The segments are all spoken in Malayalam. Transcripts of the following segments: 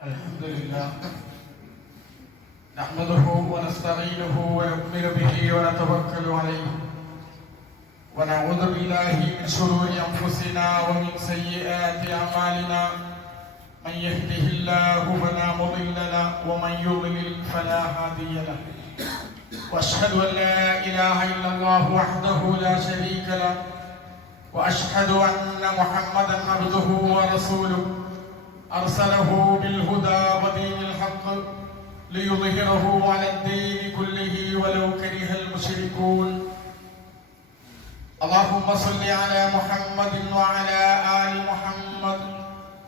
الحمد لله نحمده ونستعينه ونؤمن به ونتوكل عليه ونعوذ بالله من شرور أنفسنا ومن سيئات أعمالنا من يهده الله فلا مضل له ومن يضلل فلا هادي له وأشهد أن لا إله إلا الله وحده لا شريك له وأشهد أن محمدا عبده ورسوله أرسله بالهدى ودين الحق ليظهره على الدين كله ولو كره المشركون اللهم صل على محمد وعلى آل محمد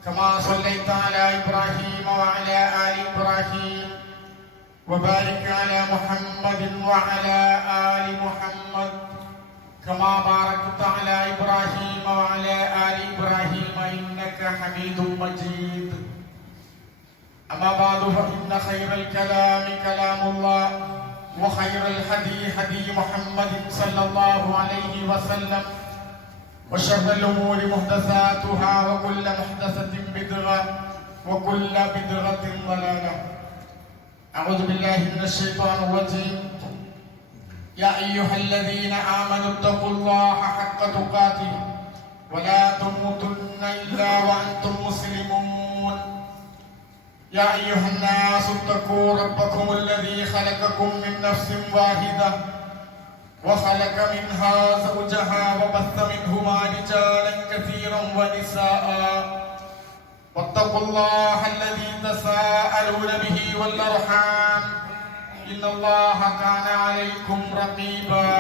كما صليت على إبراهيم وعلى آل إبراهيم وبارك على محمد وعلى آل محمد كما باركت على إبراهيم وعلى آل إبراهيم إنك حميد مجيد أما بعد فإن خير الكلام كلام الله وخير الهدي هدي محمد صلى الله عليه وسلم وشر الأمور محدثاتها وكل محدثة بدعة وكل بدعة ضلالة أعوذ بالله من الشيطان الرجيم يا أيها الذين آمنوا اتقوا الله حق تقاته ولا تموتن إلا وأنتم مسلمون يا أيها الناس اتقوا ربكم الذي خلقكم من نفس واحدة وخلق منها زوجها وبث منهما رجالا كثيرا ونساء واتقوا الله الذي تساءلون به والأرحام إن الله كان عليكم رقيبا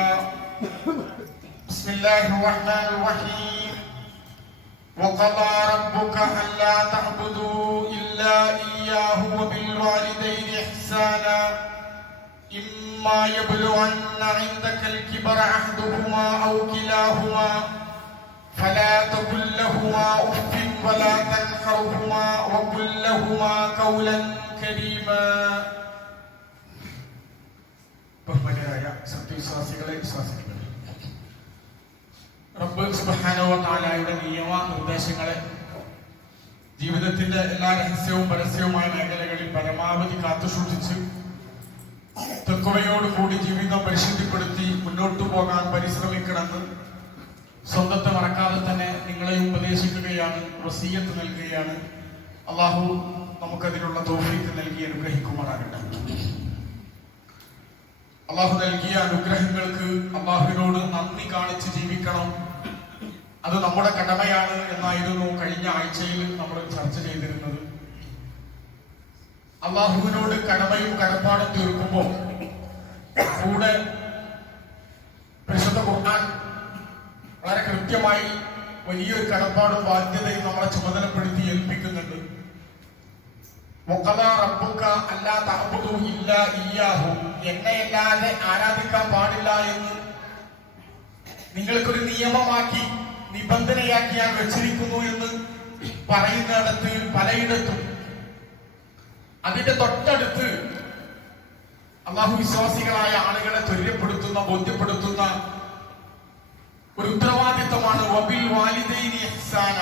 بسم الله الرحمن الرحيم وقضى ربك ألا تعبدوا إلا إياه وبالوالدين إحسانا إما يبلغن عندك الكبر أحدهما أو كلاهما فلا تقل لهما أف ولا تنحرهما وقل لهما قولا كريما ബഹുമാന്യരായ സത്യവിശ്വാസികളെ വിശ്വാസികളെ റബ്ബ് സുബ്ഹാനഹു വ തആലയുടെ നിയമ നിർദ്ദേശങ്ങളെ ജീവിതത്തിന്റെ എല്ലാ രഹസ്യവും പരസ്യവുമായ മേഖലകളിൽ പരമാവധി കാത്തുസൂക്ഷിച്ച് തഖ്വയോടുകൂടി ജീവിതം പരിശുദ്ധിപ്പെടുത്തി മുന്നോട്ടു പോകാൻ പരിശ്രമിക്കണമെന്ന് സ്വന്തത്തെ മറക്കാതെ തന്നെ നിങ്ങളെ ഉപദേശിക്കുകയാണ്, വസിയ്യത്ത് നൽകുകയാണ്. അല്ലാഹു നമുക്കതിനുള്ള തൗഫീഖ് നൽകി അനുഗ്രഹിക്കുമാറാകട്ടെ. അള്ളാഹു നൽകിയ അനുഗ്രഹങ്ങൾക്ക് അള്ളാഹുവിനോട് നന്ദി കാണിച്ച് ജീവിക്കണം, അത് നമ്മുടെ കടമയാണ് എന്നായിരുന്നു കഴിഞ്ഞ ആഴ്ചയിൽ നമ്മൾ ചർച്ച ചെയ്തിരുന്നത്. അള്ളാഹുവിനോട് കടമയും കടപ്പാടും തീർക്കുമ്പോൾ കൂടെ പരിശുദ്ധ ഖുർആൻ വളരെ കൃത്യമായി വലിയൊരു കടപ്പാടും ബാധ്യതയും നമ്മളെ ചുമതലപ്പെടുത്തി ഏൽപ്പിക്കുന്നുണ്ട്. എന്നെയല്ലാതെ ആരാധിക്കാൻ പാടില്ല എന്ന് നിങ്ങൾക്കൊരു നിയമമാക്കി നിബന്ധനയാക്കി ഞാൻ വെച്ചിരിക്കുന്നു എന്ന് പറയുന്നിടത്ത് പലയിടത്തും അതിന്റെ തൊട്ടടുത്ത് അല്ലാഹു വിശ്വാസികളായ ആളുകളെ ത്വര്യപ്പെടുത്തുന്ന ബോധ്യപ്പെടുത്തുന്ന ഒരു ഉത്തരവാദിത്തമാണ് വബിൽ വാലിദൈനി ഇഹ്സാന.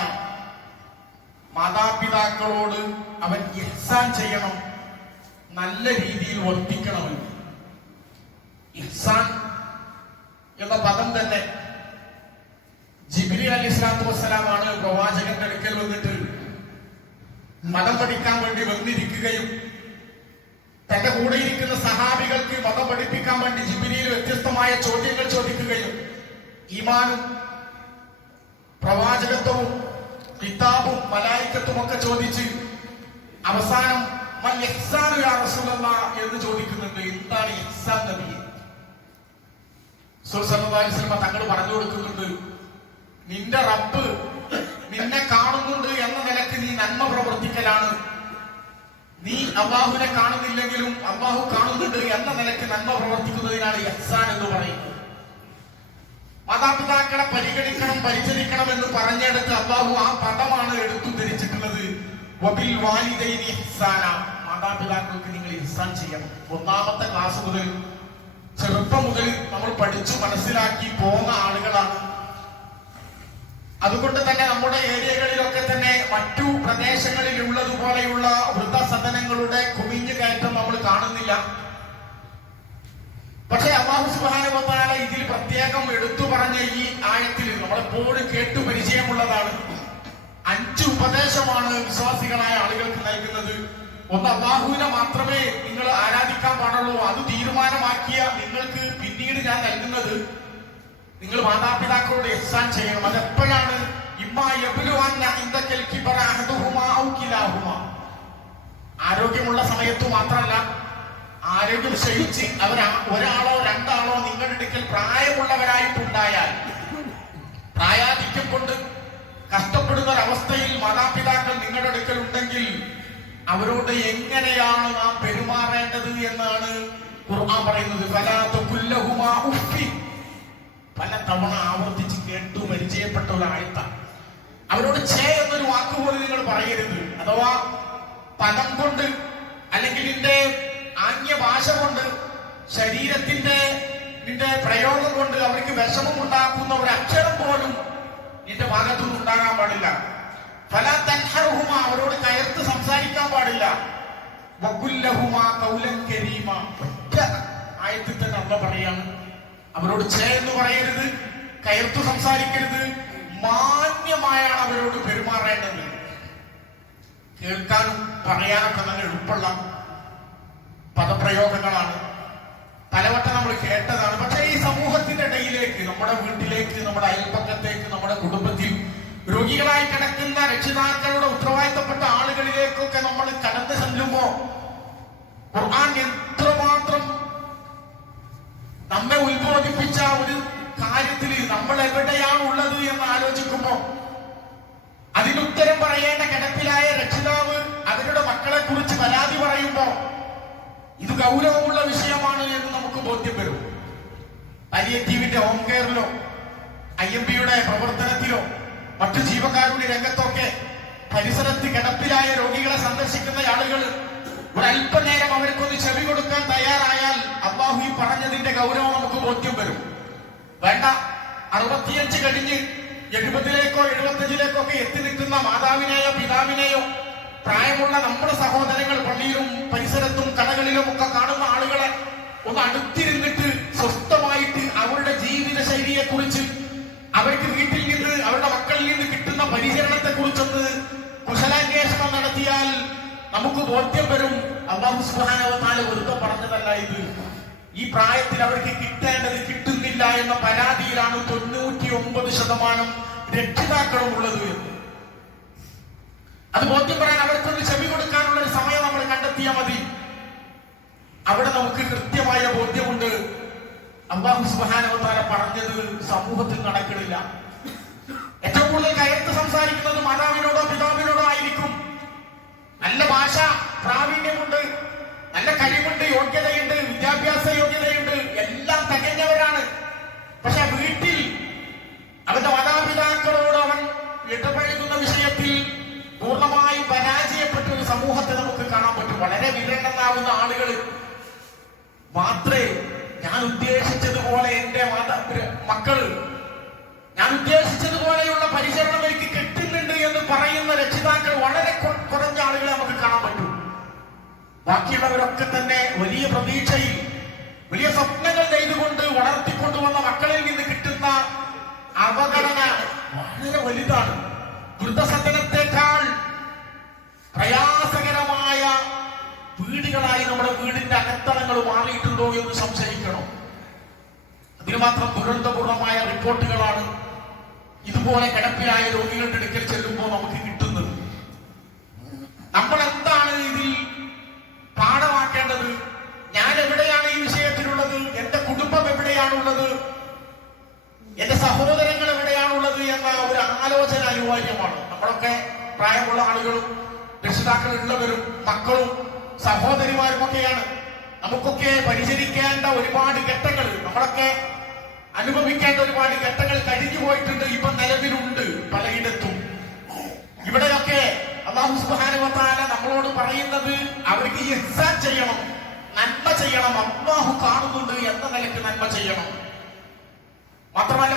മാതാപിതാക്കളോട് അവൻ ഇഹ്സാൻ ചെയ്യണം, നല്ല രീതിയിൽ വർത്തിക്കണമെന്ന്. ഇഹ്സാൻ എന്ന പദം തന്നെ ജിബ്രീൽ അലൈഹിസ്സലാത്തു വസ്സലാമാണ് പ്രവാചകന്റെ അടുക്കൽ വന്നിട്ട് മതം പഠിക്കാൻ വേണ്ടി വന്നിരിക്കുകയും തന്റെ കൂടെ ഇരിക്കുന്ന സഹാബികൾക്ക് മതം പഠിപ്പിക്കാൻ വേണ്ടി ജിബ്രീൽ വ്യത്യസ്തമായ ചോദ്യങ്ങൾ ചോദിക്കുകയും ഈമാനും പ്രവാചകത്വവും കിതാബും മലായിക്കത്തും ഒക്കെ ചോദിച്ച് അവസാനം മൽ ഇഹ്സാനു യാ റസൂലല്ലാഹ് എന്ന് ചോദിക്കുന്നുണ്ട്. എന്താണ് ഇഹ്സാൻ നബിയെ? സല്ലല്ലാഹു അലൈഹി വസല്ലം തങ്ങൾ പറഞ്ഞു കൊടുക്കുന്നുണ്ട്, നിന്റെ റബ്ബ് നിന്നെ കാണുന്നുണ്ട് എന്ന നിലയ്ക്ക് നീ നന്മ പ്രവർത്തിക്കലാണ്. നീ അല്ലാഹുവിനെ കാണുന്നില്ലെങ്കിലും അല്ലാഹു കാണുന്നുണ്ട് എന്ന നിലയ്ക്ക് നന്മ പ്രവർത്തിക്കുന്നതിനാണ് ഇഹ്സാൻ എന്ന് പറയുന്നത്. മാതാപിതാക്കളെ പരിഗണിക്കണം, പരിചരിക്കണം എന്ന് പറഞ്ഞെടുത്ത് അല്ലാഹു ആ പദമാണ് എടുത്തു ധരിച്ചിട്ടുള്ളത്. വബിൽ വാലിദൈനി ഇഹ്സാന. മാതാപിതാക്കൾക്ക് നിങ്ങൾ ഇഹ്സാൻ ചെയ്യണം. ഒന്നാമത്തെ ക്ലാസ് മുതൽ, ചെറുപ്പം മുതൽ നമ്മൾ പഠിച്ചു മനസ്സിലാക്കി പോകുന്ന ആളുകളാണ്. അതുകൊണ്ട് തന്നെ നമ്മുടെ ഏരിയകളിലൊക്കെ തന്നെ മറ്റു പ്രദേശങ്ങളിൽ ഉള്ളതുപോലെയുള്ള വൃദ്ധസദനങ്ങളുടെ കുമിഞ്ഞു കയറ്റം നമ്മൾ കാണുന്നില്ല. പക്ഷെ അല്ലാഹു സുബ്ഹാനഹു വ തആല ഇതിൽ പ്രത്യേകം എടുത്തു പറഞ്ഞ ഈ ആയത്തിൽ നമ്മളെപ്പോഴും കേട്ടു പരിചയമുള്ളതാണ്. 5 ഉപദേശമാണ് വിശ്വാസികളായ ആളുകൾക്ക് നൽകുന്നത്. ഒന്ന്, അല്ലാഹുവിനെ മാത്രമേ നിങ്ങൾ ആരാധിക്കാൻ പാടുള്ളൂ. അത് തീരുമാനമാക്കിയ നിങ്ങൾക്ക് പിന്നീട് ഞാൻ നൽകുന്നത് നിങ്ങൾ മാതാപിതാക്കളോട് ഇഹ്സാൻ ചെയ്യണം. അതെപ്പോഴാണ്? ആരോഗ്യമുള്ള സമയത്തു മാത്രമല്ല, ആരോഗ്യം ക്ഷയിച്ച് ഒരാളോ രണ്ടാളോ നിങ്ങളുടെ അടുക്കൽ പ്രായമുള്ളവരായിട്ടുണ്ടായാൽ, പ്രായാധിക്യം കൊണ്ട് കഷ്ടപ്പെടുന്ന ഒരവസ്ഥയിൽ മാതാപിതാക്കൾ നിങ്ങളുടെ അടുക്കൽ ഉണ്ടെങ്കിൽ അവരോട് എങ്ങനെയാണ് നാം പെരുമാറേണ്ടത് എന്നാണ് ഖുർആൻ പറയുന്നത്. പല തവണ ആവർത്തിച്ച് കേട്ടു പരിചയപ്പെട്ട ഒരു ആയത്താണ്. അവരോട് ഛേ എന്നൊരു വാക്കുപോലും നിങ്ങൾ പറയരുത്. അഥവാ പദം കൊണ്ട് അല്ലെങ്കിൽ നിന്റെ ആംഗ്യ ഭാഷ കൊണ്ട്, ശരീരത്തിന്റെ നിന്റെ പ്രയോഗം കൊണ്ട് അവർക്ക് വിഷമമുണ്ടാക്കുന്ന ഒരു അക്ഷരം പോലും നിന്റെ ഭാഗത്തുനിന്ന് ഉണ്ടാകാൻ പാടില്ല. ഫലാ തൻഹറുഹുമ, അവരോട് കയർത്ത് സംസാരിക്കാൻ പാടില്ല. വഖുല്ലഹുമ ഖൗലൻ കരീമ, ഒറ്റ ആയത്തിൽ തന്നെ അല്ലാഹു പറയാണ് അവരോട് ഛേ എന്ന് പറയരുത്, കയർത്തു സംസാരിക്കരുത്, മാന്യമായാണ് അവരോട് പെരുമാറേണ്ടത്. കേൾക്കാനും പറയാനൊക്കെ നല്ല എളുപ്പമുള്ള പദപ്രയോഗങ്ങളാണ്, പലവട്ടം നമ്മൾ കേട്ടതാണ്. പക്ഷെ ഈ സമൂഹത്തിന്റെ ഇടയിലേക്ക്, നമ്മുടെ വീട്ടിലേക്ക്, നമ്മുടെ അയൽപ്പക്കത്തേക്ക്, നമ്മുടെ കുടുംബത്തിൽ രോഗികളായി കിടക്കുന്ന രക്ഷിതാക്കളുടെ ഉത്തരവാദിത്തപ്പെട്ട ആളുകളിലേക്കൊക്കെ നമ്മൾ കടന്നു ചെല്ലുമ്പോ ഖുർആൻ എത്രമാത്രം നമ്മെ ഉത്ബോധിപ്പിച്ച ഒരു കാര്യത്തിൽ നമ്മൾ എവിടെയാണ് ഉള്ളത് എന്ന് ആലോചിക്കുമ്പോ അതിനുത്തരം പറയേണ്ട കിടപ്പിലായ രക്ഷിതാവ് അവരുടെ മക്കളെ കുറിച്ച് പരാതി പറയുമ്പോ ഇത് ഗൗരവമുള്ള വിഷയമാണ് എന്ന് നമുക്ക് ബോധ്യം വരും. പാലിയേറ്റീവിന്റെ ഹോം കെയറിലോ IMP-യുടെ പ്രവർത്തനത്തിലോ മറ്റു ജീവകാരുണ്യ രംഗത്തൊക്കെ പരിസരത്ത് കിടപ്പിലായ രോഗികളെ സന്ദർശിക്കുന്ന ആളുകൾ ഒരല്പനേരം അവർക്കൊന്ന് ചെവി കൊടുക്കാൻ തയ്യാറായാൽ അല്ലാഹു ഈ പറഞ്ഞതിന്റെ ഗൗരവം നമുക്ക് ബോധ്യം വരും. വേണ്ട, 65 കഴിഞ്ഞ് 70-ലേക്കോ 75-ലേക്കോ ഒക്കെ എത്തി നിൽക്കുന്ന മാതാവിനെയോ പിതാവിനെയോ പ്രായമുള്ള നമ്മുടെ സഹോദരങ്ങൾ പള്ളിയിലും പരിസരത്തും കടകളിലും ഒക്കെ കാണുന്ന ആളുകളെ ഒന്ന് അടുത്തിരുന്നിട്ട് സ്വസ്ഥമായിട്ട് അവരുടെ ജീവിത ശൈലിയെ കുറിച്ച്, അവർക്ക് വീട്ടിൽ നിന്ന് അവരുടെ മക്കളിൽ നിന്ന് കിട്ടുന്ന പരിചരണത്തെ കുറിച്ചൊന്ന് കുശലാന്വേഷണം നടത്തിയാൽ നമുക്ക് ബോധ്യം വരും അല്ലാഹു സുബ്ഹാനഹു വ തആല വെറുതെ പറഞ്ഞതല്ല ഇത്. ഈ പ്രായത്തിൽ അവർക്ക് കിട്ടേണ്ടത് കിട്ടുന്നില്ല എന്ന പരാതിയിലാണ് 99% രക്ഷിതാക്കളും ഉള്ളത് എന്ന്. അത് ബോധ്യം പറയാൻ അവർക്കൊന്ന് ചെവി കൊടുക്കാനുള്ള ഒരു സമയം നമ്മൾ കണ്ടെത്തിയാൽ മതി. അവിടെ നമുക്ക് കൃത്യമായ ബോധ്യമുണ്ട് അല്ലാഹു സുബ്ഹാനഹു വ തആല പറഞ്ഞത് സമൂഹത്തിൽ നടക്കണില്ല. ഏറ്റവും കൂടുതൽ കയർത്ത് സംസാരിക്കുന്നത് മാതാവിനോടോ പിതാവിനോടോ ആയിരിക്കും. നല്ല ഭാഷ പ്രാവീണ്യമുണ്ട്, നല്ല കഴിവുണ്ട്, യോഗ്യതയുണ്ട്, വിദ്യാഭ്യാസ യോഗ്യതയുണ്ട്, എല്ലാം തികഞ്ഞവരാണ്. പക്ഷെ വീട്ടിൽ അവന്റെ മാതാപിതാക്കളോട് അവൻ ഇടപഴകുന്ന വിഷയത്തിൽ പൂർണ്ണമായും പരാജയപ്പെട്ട ഒരു സമൂഹത്തെ നമുക്ക് കാണാൻ പറ്റും. വളരെ വിരലെണ്ണാവുന്ന ആളുകൾ മാത്രമേ ഞാൻ ഉദ്ദേശിച്ചതുപോലെ എന്റെ മക്കള്, ഞാൻ ഉദ്ദേശിച്ചതുപോലെയുള്ള പരിചരണം എനിക്ക് കിട്ടുന്നുണ്ട് എന്ന് പറയുന്ന രക്ഷിതാക്കൾ വളരെ കുറഞ്ഞ ആളുകളെ നമുക്ക് കാണാൻ പറ്റും. ബാക്കിയുള്ളവരൊക്കെ തന്നെ വലിയ പ്രതീക്ഷയിൽ, വലിയ സ്വപ്നങ്ങൾ നെയ്തുകൊണ്ട് വളർത്തിക്കൊണ്ടുവന്ന മക്കളിൽ നിന്ന് കിട്ടുന്ന അവഗണന വളരെ വലുതാണ്. വൃദ്ധസദനത്തെക്കാൾ പ്രയാസകരമായ വീടുകളായി നമ്മുടെ വീടിന്റെ അകത്തളങ്ങൾ മാറിയിട്ടുണ്ടോ എന്ന് സംശയിക്കണം. അതിന് മാത്രം ദുരന്തപൂർണമായ റിപ്പോർട്ടുകളാണ് ഇതുപോലെ കിടപ്പിലായ രോഗികളുടെ അടുക്കൽ ചെല്ലുമ്പോൾ നമുക്ക് കിട്ടുന്നത്. നമ്മൾ എന്താണ് ഇതിൽ പാഠമാക്കേണ്ടത്? ഞാൻ എവിടെയാണ് ഈ വിഷയത്തിലുള്ളത്? എന്റെ കുടുംബം എവിടെയാണുള്ളത്? എന്റെ സഹോദരങ്ങൾ എവിടെയാണുള്ളത് എന്ന ഒരു ആലോചന അനിവാര്യമാണ്. നമ്മളൊക്കെ പ്രായമുള്ള ആളുകളും രക്ഷിതാക്കൾ ഉള്ളവരും മക്കളും സഹോദരിമാരും ഒക്കെയാണ്. നമുക്കൊക്കെ പരിചരിക്കേണ്ട ഒരുപാട് ഘട്ടങ്ങൾ, നമ്മളൊക്കെ അനുഭവിക്കേണ്ട ഒരുപാട് ഘട്ടങ്ങൾ കഴിഞ്ഞു പോയിട്ടുണ്ട്, ഇപ്പൊ നിലവിലുണ്ട് പലയിടത്തും. ഇവിടെയൊക്കെ അല്ലാഹു സുബ്ഹാനഹു വ തആല നമ്മളോട് പറയുന്നത് അവർക്ക് ഇഹ്സാൻ ചെയ്യണം, നന്മ ചെയ്യണം. അല്ലാഹു കാണുന്നുണ്ട് എന്ന നിലയ്ക്ക് നന്മ ചെയ്യണം. മാത്രമല്ല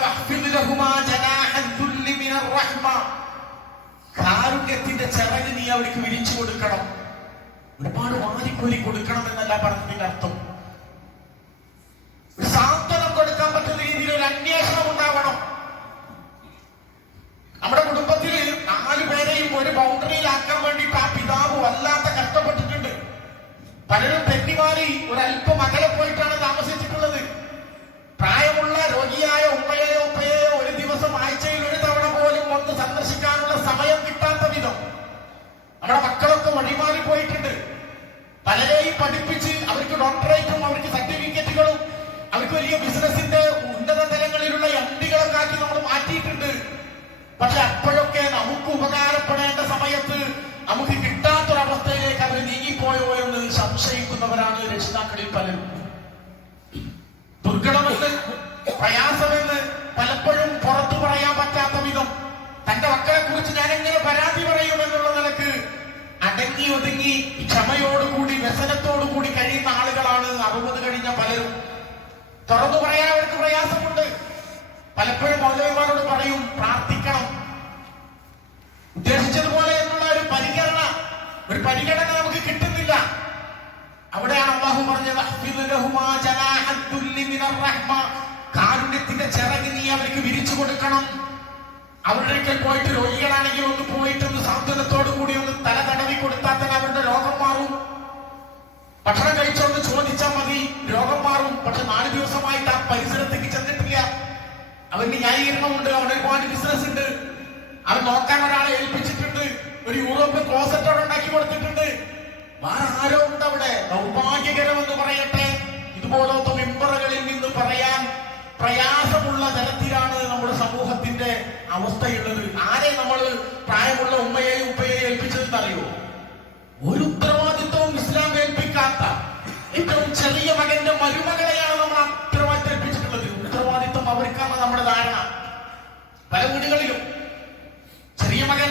കാരുണ്യത്തിന്റെ ചിറക് നീ അവർക്ക് വിരിച്ചു കൊടുക്കണം. ഒരുപാട് വാരിക്കോരി കൊടുക്കണം എന്നല്ല പറഞ്ഞതിന്റെ അർത്ഥം. ഒരു സാന്ത്വനം കൊടുക്കാൻ പറ്റുന്ന രീതിയിൽ ഒരു അന്വേഷണം ഉണ്ടാവണം. നമ്മുടെ കുടുംബത്തിൽ 4 പേരെയും ഒരു ബൗണ്ടറിയിലാക്കാൻ വേണ്ടിയിട്ട് ആ പിതാവ് വല്ലാത്ത കഷ്ടപ്പെട്ടിട്ടുണ്ട്. പലരും തെറ്റിമാറി ഒരല്പം അകലെ പോയിട്ടാണ് താമസിച്ചിട്ടുള്ളത്. പ്രായമുള്ള രോഗിയായ ഉമ്മയെയോ ഉപ്പയെയോ ഒരു ദിവസം ആഴ്ചയിൽ ഒരു തവണ പോലും ഒന്ന് സന്ദർശിക്കാനുള്ള സമയം കിട്ടാത്ത വിധം നമ്മുടെ മക്കളൊക്കെ വഴിമാറി പോയിട്ടുണ്ട്. പലരെയും പഠിപ്പിച്ച് അവർക്ക് ഡോക്ടറേറ്റും അവർക്ക് സർട്ടിഫിക്കറ്റുകളും അവർക്ക് വലിയ ബിസിനസിന്റെ ഉന്നത തലങ്ങളിലുള്ള എംഡികളൊക്കെ ആക്കി നമ്മൾ മാറ്റിയിട്ടുണ്ട്. പക്ഷെ അപ്പോഴൊക്കെ നമുക്ക് ഉപകാരപ്പെടേണ്ട സമയത്ത് നമുക്ക് കിട്ടാത്തൊരവസ്ഥയിലേക്ക് അവർ നീങ്ങിപ്പോയോ എന്ന് സംശയിക്കുന്നവരാണ് രക്ഷിതാക്കളിൽ പലരും. ദുർഘടമെന്ന് പ്രയാസമെന്ന് പലപ്പോഴും പുറത്തു പറയാൻ പറ്റാത്ത വിധം തന്റെ മക്കളെ കുറിച്ച് ഞാൻ എങ്ങനെ പരാതി പറയുമെന്നുള്ള നിലക്ക് അടങ്ങി ഒതുങ്ങി ക്ഷമയോടുകൂടി വ്യസനത്തോടുകൂടി കഴിയുന്ന ആളുകളാണ് 60 കഴിഞ്ഞ പലരും. തുറന്നു പറയാൻ അവർക്ക് പ്രയാസമുണ്ട്. പലപ്പോഴും മൗലവിമാരോട് പറയും, പ്രാർത്ഥിക്കണം. ഉദ്ദേശിച്ചതുപോലെ എന്നുള്ള ഒരു പരിഗണന നമുക്ക് കിട്ടുന്നില്ല. അവിടെയാണ് അല്ലാഹു പറഞ്ഞത്, കാരുണ്യത്തിന്റെ ചിറക് നീ അവർക്ക് വിരിച്ചു കൊടുക്കണം. അവരുടെ അടുക്കൽ പോയിട്ട് രോഗികളാണെങ്കിൽ ഒന്ന് പോയിട്ടൊന്ന് സാന്ത്വനത്തോടു കൂടി ഒന്ന് തല തടവി കൊടുത്താൽ തന്നെ അവരുടെ രോഗം മാറും. ഭക്ഷണം കഴിച്ചോന്ന് ചോദിച്ചാൽ മതി, രോഗം മാറും. പക്ഷെ 4 ദിവസമായിട്ട് ആ പരിസരത്തേക്ക് ചെന്നിട്ടില്ല. അവന് ന്യായീകരണമുണ്ട്, അവന് ഒരുപാട് ബിസിനസ് ഉണ്ട്, അവൻ നോക്കാൻ ഒരാളെ ഏൽപ്പിച്ചിട്ടുണ്ട്, ഒരു യൂറോപ്യൻ ക്ലോസറ്റ് അവിടെ ഉണ്ടാക്കി കൊടുത്തിട്ടുണ്ട്. വേറെ ആരോ ഉണ്ട് അവിടെ. ദൗർഭാഗ്യകരമെന്ന് പറയട്ടെ, ഇതുപോലത്തെ മെമ്പറുകളിൽ നിന്ന് പറയാൻ പ്രയാസമുള്ള തരത്തിലാണ് നമ്മുടെ സമൂഹത്തിന്റെ അവസ്ഥയുള്ളത്. ആരെ നമ്മൾ പ്രായമുള്ള ഉമ്മയെയും ഉപ്പയെയും ഏൽപ്പിച്ചതെന്ന് അറിയോ? ഒരു ഉത്തരവാദിത്വവും ഇസ്ലാം ഏൽപ്പിക്കാത്ത ഏറ്റവും ചെറിയ മകന്റെ മരുമകളെയാണ് നമ്മൾ ഉത്തരവാദിത്വം ഏൽപ്പിച്ചിട്ടുള്ളത്. ഉത്തരവാദിത്വം അവർക്കാണ് നമ്മുടെ ധാരണ. പല വീടുകളിലും ചെറിയ മകൻ,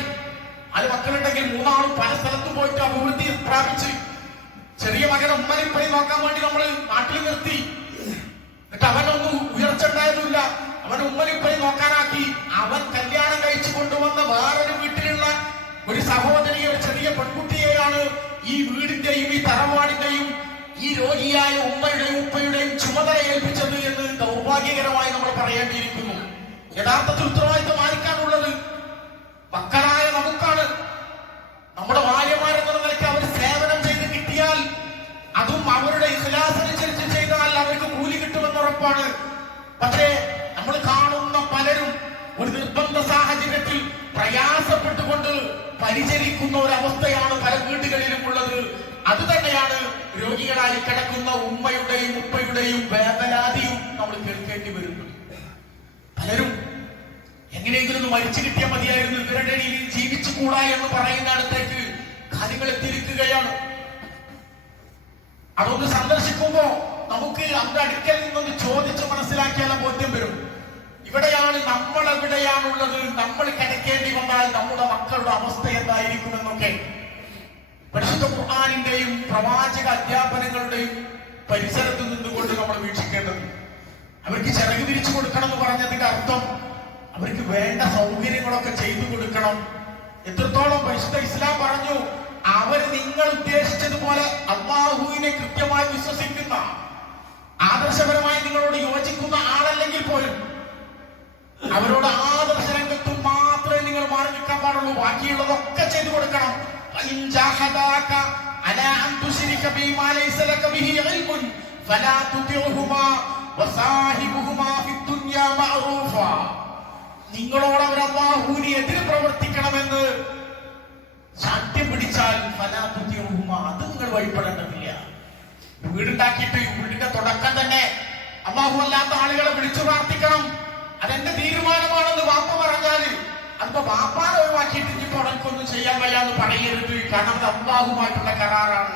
അത് മക്കളുണ്ടെങ്കിൽ 3 ആളും പല സ്ഥലത്തും പോയിട്ട് അഭിവൃദ്ധി പ്രാപിച്ച് ചെറിയ മകനെ ഉമ്മനിപ്പടി നോക്കാൻ വേണ്ടി നമ്മൾ നാട്ടിൽ നിർത്തി. എന്നിട്ട് അവനൊന്നും ഉയർച്ച ഉണ്ടായതുമില്ല. അവൻ ഉമ്മനിപ്പടി നോക്കാനാക്കി. അവൻ കല്യാണം കഴിച്ചു കൊണ്ടുവന്ന വേറൊരു വീട്ടിലുള്ള ഒരു സഹോദരിയെ, ഒരു ചെറിയ പെൺകുട്ടിയെയാണ് ഈ വീടിന്റെയും ഈ തറവാടിന്റെയും ഈ രോഗിയായ ഉമ്മയുടെയും ഉപ്പയുടെയും ചുമതല ഏൽപ്പിച്ചത് എന്ന് ദൗർഭാഗ്യകരമായി നമ്മൾ പറയേണ്ടിയിരിക്കുന്നു. യഥാർത്ഥത്തിൽ ഉത്തരവാദിത്തം ആർക്കാണുള്ളത്? മക്കളായ നമുക്കാണ്. നമ്മുടെ ഭാര്യമാരെന്ന നിലയ്ക്ക് അവർ സേവനം ചെയ്ത് കിട്ടിയാൽ, അതും അവരുടെ ഇഖ്ലാസിനനുസരിച്ച് ചെയ്താൽ അവർക്ക് കൂലി കിട്ടുമെന്ന് ഉറപ്പാണ്. പക്ഷേ നമ്മൾ കാണുന്ന പലരും ഒരു നിർബന്ധ സാഹചര്യത്തിൽ പ്രയാസപ്പെട്ടുകൊണ്ട് പരിചരിക്കുന്ന ഒരവസ്ഥയാണ് പല വീടുകളിലും ഉള്ളത്. അത് തന്നെയാണ് രോഗികളായി കിടക്കുന്ന ഉമ്മയുടെയും ഉപ്പയുടെയും വേദനാദിയും നമ്മൾ കേൾക്കേണ്ടി വരുന്നത്. പലരും എങ്ങനെയെങ്കിലും ഒന്ന് മരിച്ചു കിട്ടിയാൽ മതിയായിരുന്നു, ഇവരുടെ ഇടയിൽ ജീവിച്ചുകൂടാ എന്ന് പറയുന്നിടത്തേക്ക് കാര്യങ്ങൾ എത്തിയിരിക്കുകയാണ്. അതൊന്ന് സന്ദർശിക്കുമ്പോ നമുക്ക് അവരുടെ അടുക്കൽ നിന്നൊന്ന് ചോദിച്ച് മനസ്സിലാക്കിയാൽ ബോധ്യം വരും. ഇവിടെയാണ് നമ്മൾ എവിടെയാണുള്ളത്, നമ്മൾ കിടക്കേണ്ടി വന്നാൽ നമ്മുടെ മക്കളുടെ അവസ്ഥ എന്തായിരിക്കുമെന്നൊക്കെ. പരിശുദ്ധ ഖുർആനിന്റെയും പ്രവാചക അധ്യാപനങ്ങളുടെയും പരിസരത്ത് നിന്നുകൊണ്ട് നമ്മൾ വീക്ഷിക്കേണ്ടത്. അവർക്ക് ചിറക് വിരിച്ചു കൊടുക്കണം എന്ന് പറഞ്ഞതിന്റെ അർത്ഥം അവർക്ക് വേണ്ട സൗകര്യങ്ങളൊക്കെ ചെയ്തു കൊടുക്കണം. എത്രത്തോളം പരിശുദ്ധ ഇസ്ലാം പറഞ്ഞു, അവർ നിങ്ങൾ ഉദ്ദേശിച്ചതുപോലെ അല്ലാഹുവിനെ കൃത്യമായി വിശ്വസിക്കുന്ന, ആദർശപരമായി നിങ്ങളോട് യോജിക്കുന്ന ആളല്ലെങ്കിൽ പോലും അവരോട് ആദർശ രംഗത്തും മാത്രമേ നിങ്ങൾ മാറി നിൽക്കാൻ പാടുള്ളൂ. ബാക്കിയുള്ളതൊക്കെ ചെയ്തു കൊടുക്കണം. നിങ്ങളോട് അവർ അല്ലാഹുവിനെ എതിര് പ്രവർത്തിക്കണമെന്ന് ശാഠ്യം പിടിച്ചാൽ അത് നിങ്ങൾ വഴിപ്പെടേണ്ടതില്ല. വീടുണ്ടാക്കിയിട്ട് വീടിന്റെ തുടക്കം തന്നെ അല്ലാഹു അല്ലാത്ത ആളുകളെ വിളിച്ചു പ്രാർത്ഥിക്കണം. അതെന്റെ തീരുമാനമാണെന്ന് വാപ്പ പറഞ്ഞാല് അതിപ്പോ വാപ്പാനെ ഒഴിവാക്കിയിട്ട് ഇപ്പൊ ഉടക്കൊന്നും ചെയ്യാൻ വയ്യാന്ന് പറയരുത്. കാരണം അത് അല്ലാഹുമായിട്ടുള്ള കരാറാണ്.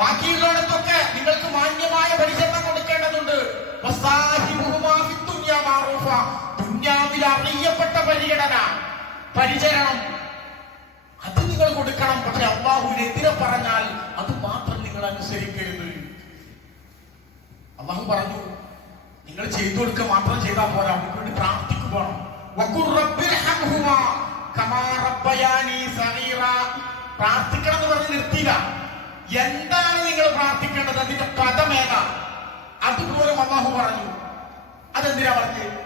ബാക്കിയുള്ളിടത്തൊക്കെ നിങ്ങൾക്ക് മാന്യമായ പരിചരണം കൊടുക്കേണ്ടതുണ്ട്. ദുനിയാവിൽ അറിയപ്പെട്ട പരിഗണന, പരിചരണം അത് നിങ്ങൾ കൊടുക്കണം. പക്ഷെ അല്ലാഹുവിനെതിരെ പറഞ്ഞാൽ അത് മാത്രം നിങ്ങൾ അനുസരിക്കരുത്. അല്ലാഹു പറഞ്ഞു, നിങ്ങൾ ചെയ്തു കൊടുക്കുക മാത്രം ചെയ്താൽ പോരാ, അവർക്ക് വേണ്ടി പ്രാർത്ഥിക്കുക. കമാ റബ്ബയാനി സഗീറ. പ്രാർത്ഥിക്കണം എന്ന് പറഞ്ഞ് നിർത്തിയില്ല. എന്താണ് നിങ്ങൾ പ്രാർത്ഥിക്കേണ്ടത്, അതിന്റെ പദമേതാ, അതുപോലും അല്ലാഹു പറഞ്ഞു. അതെന്തിനാ പറഞ്ഞത്?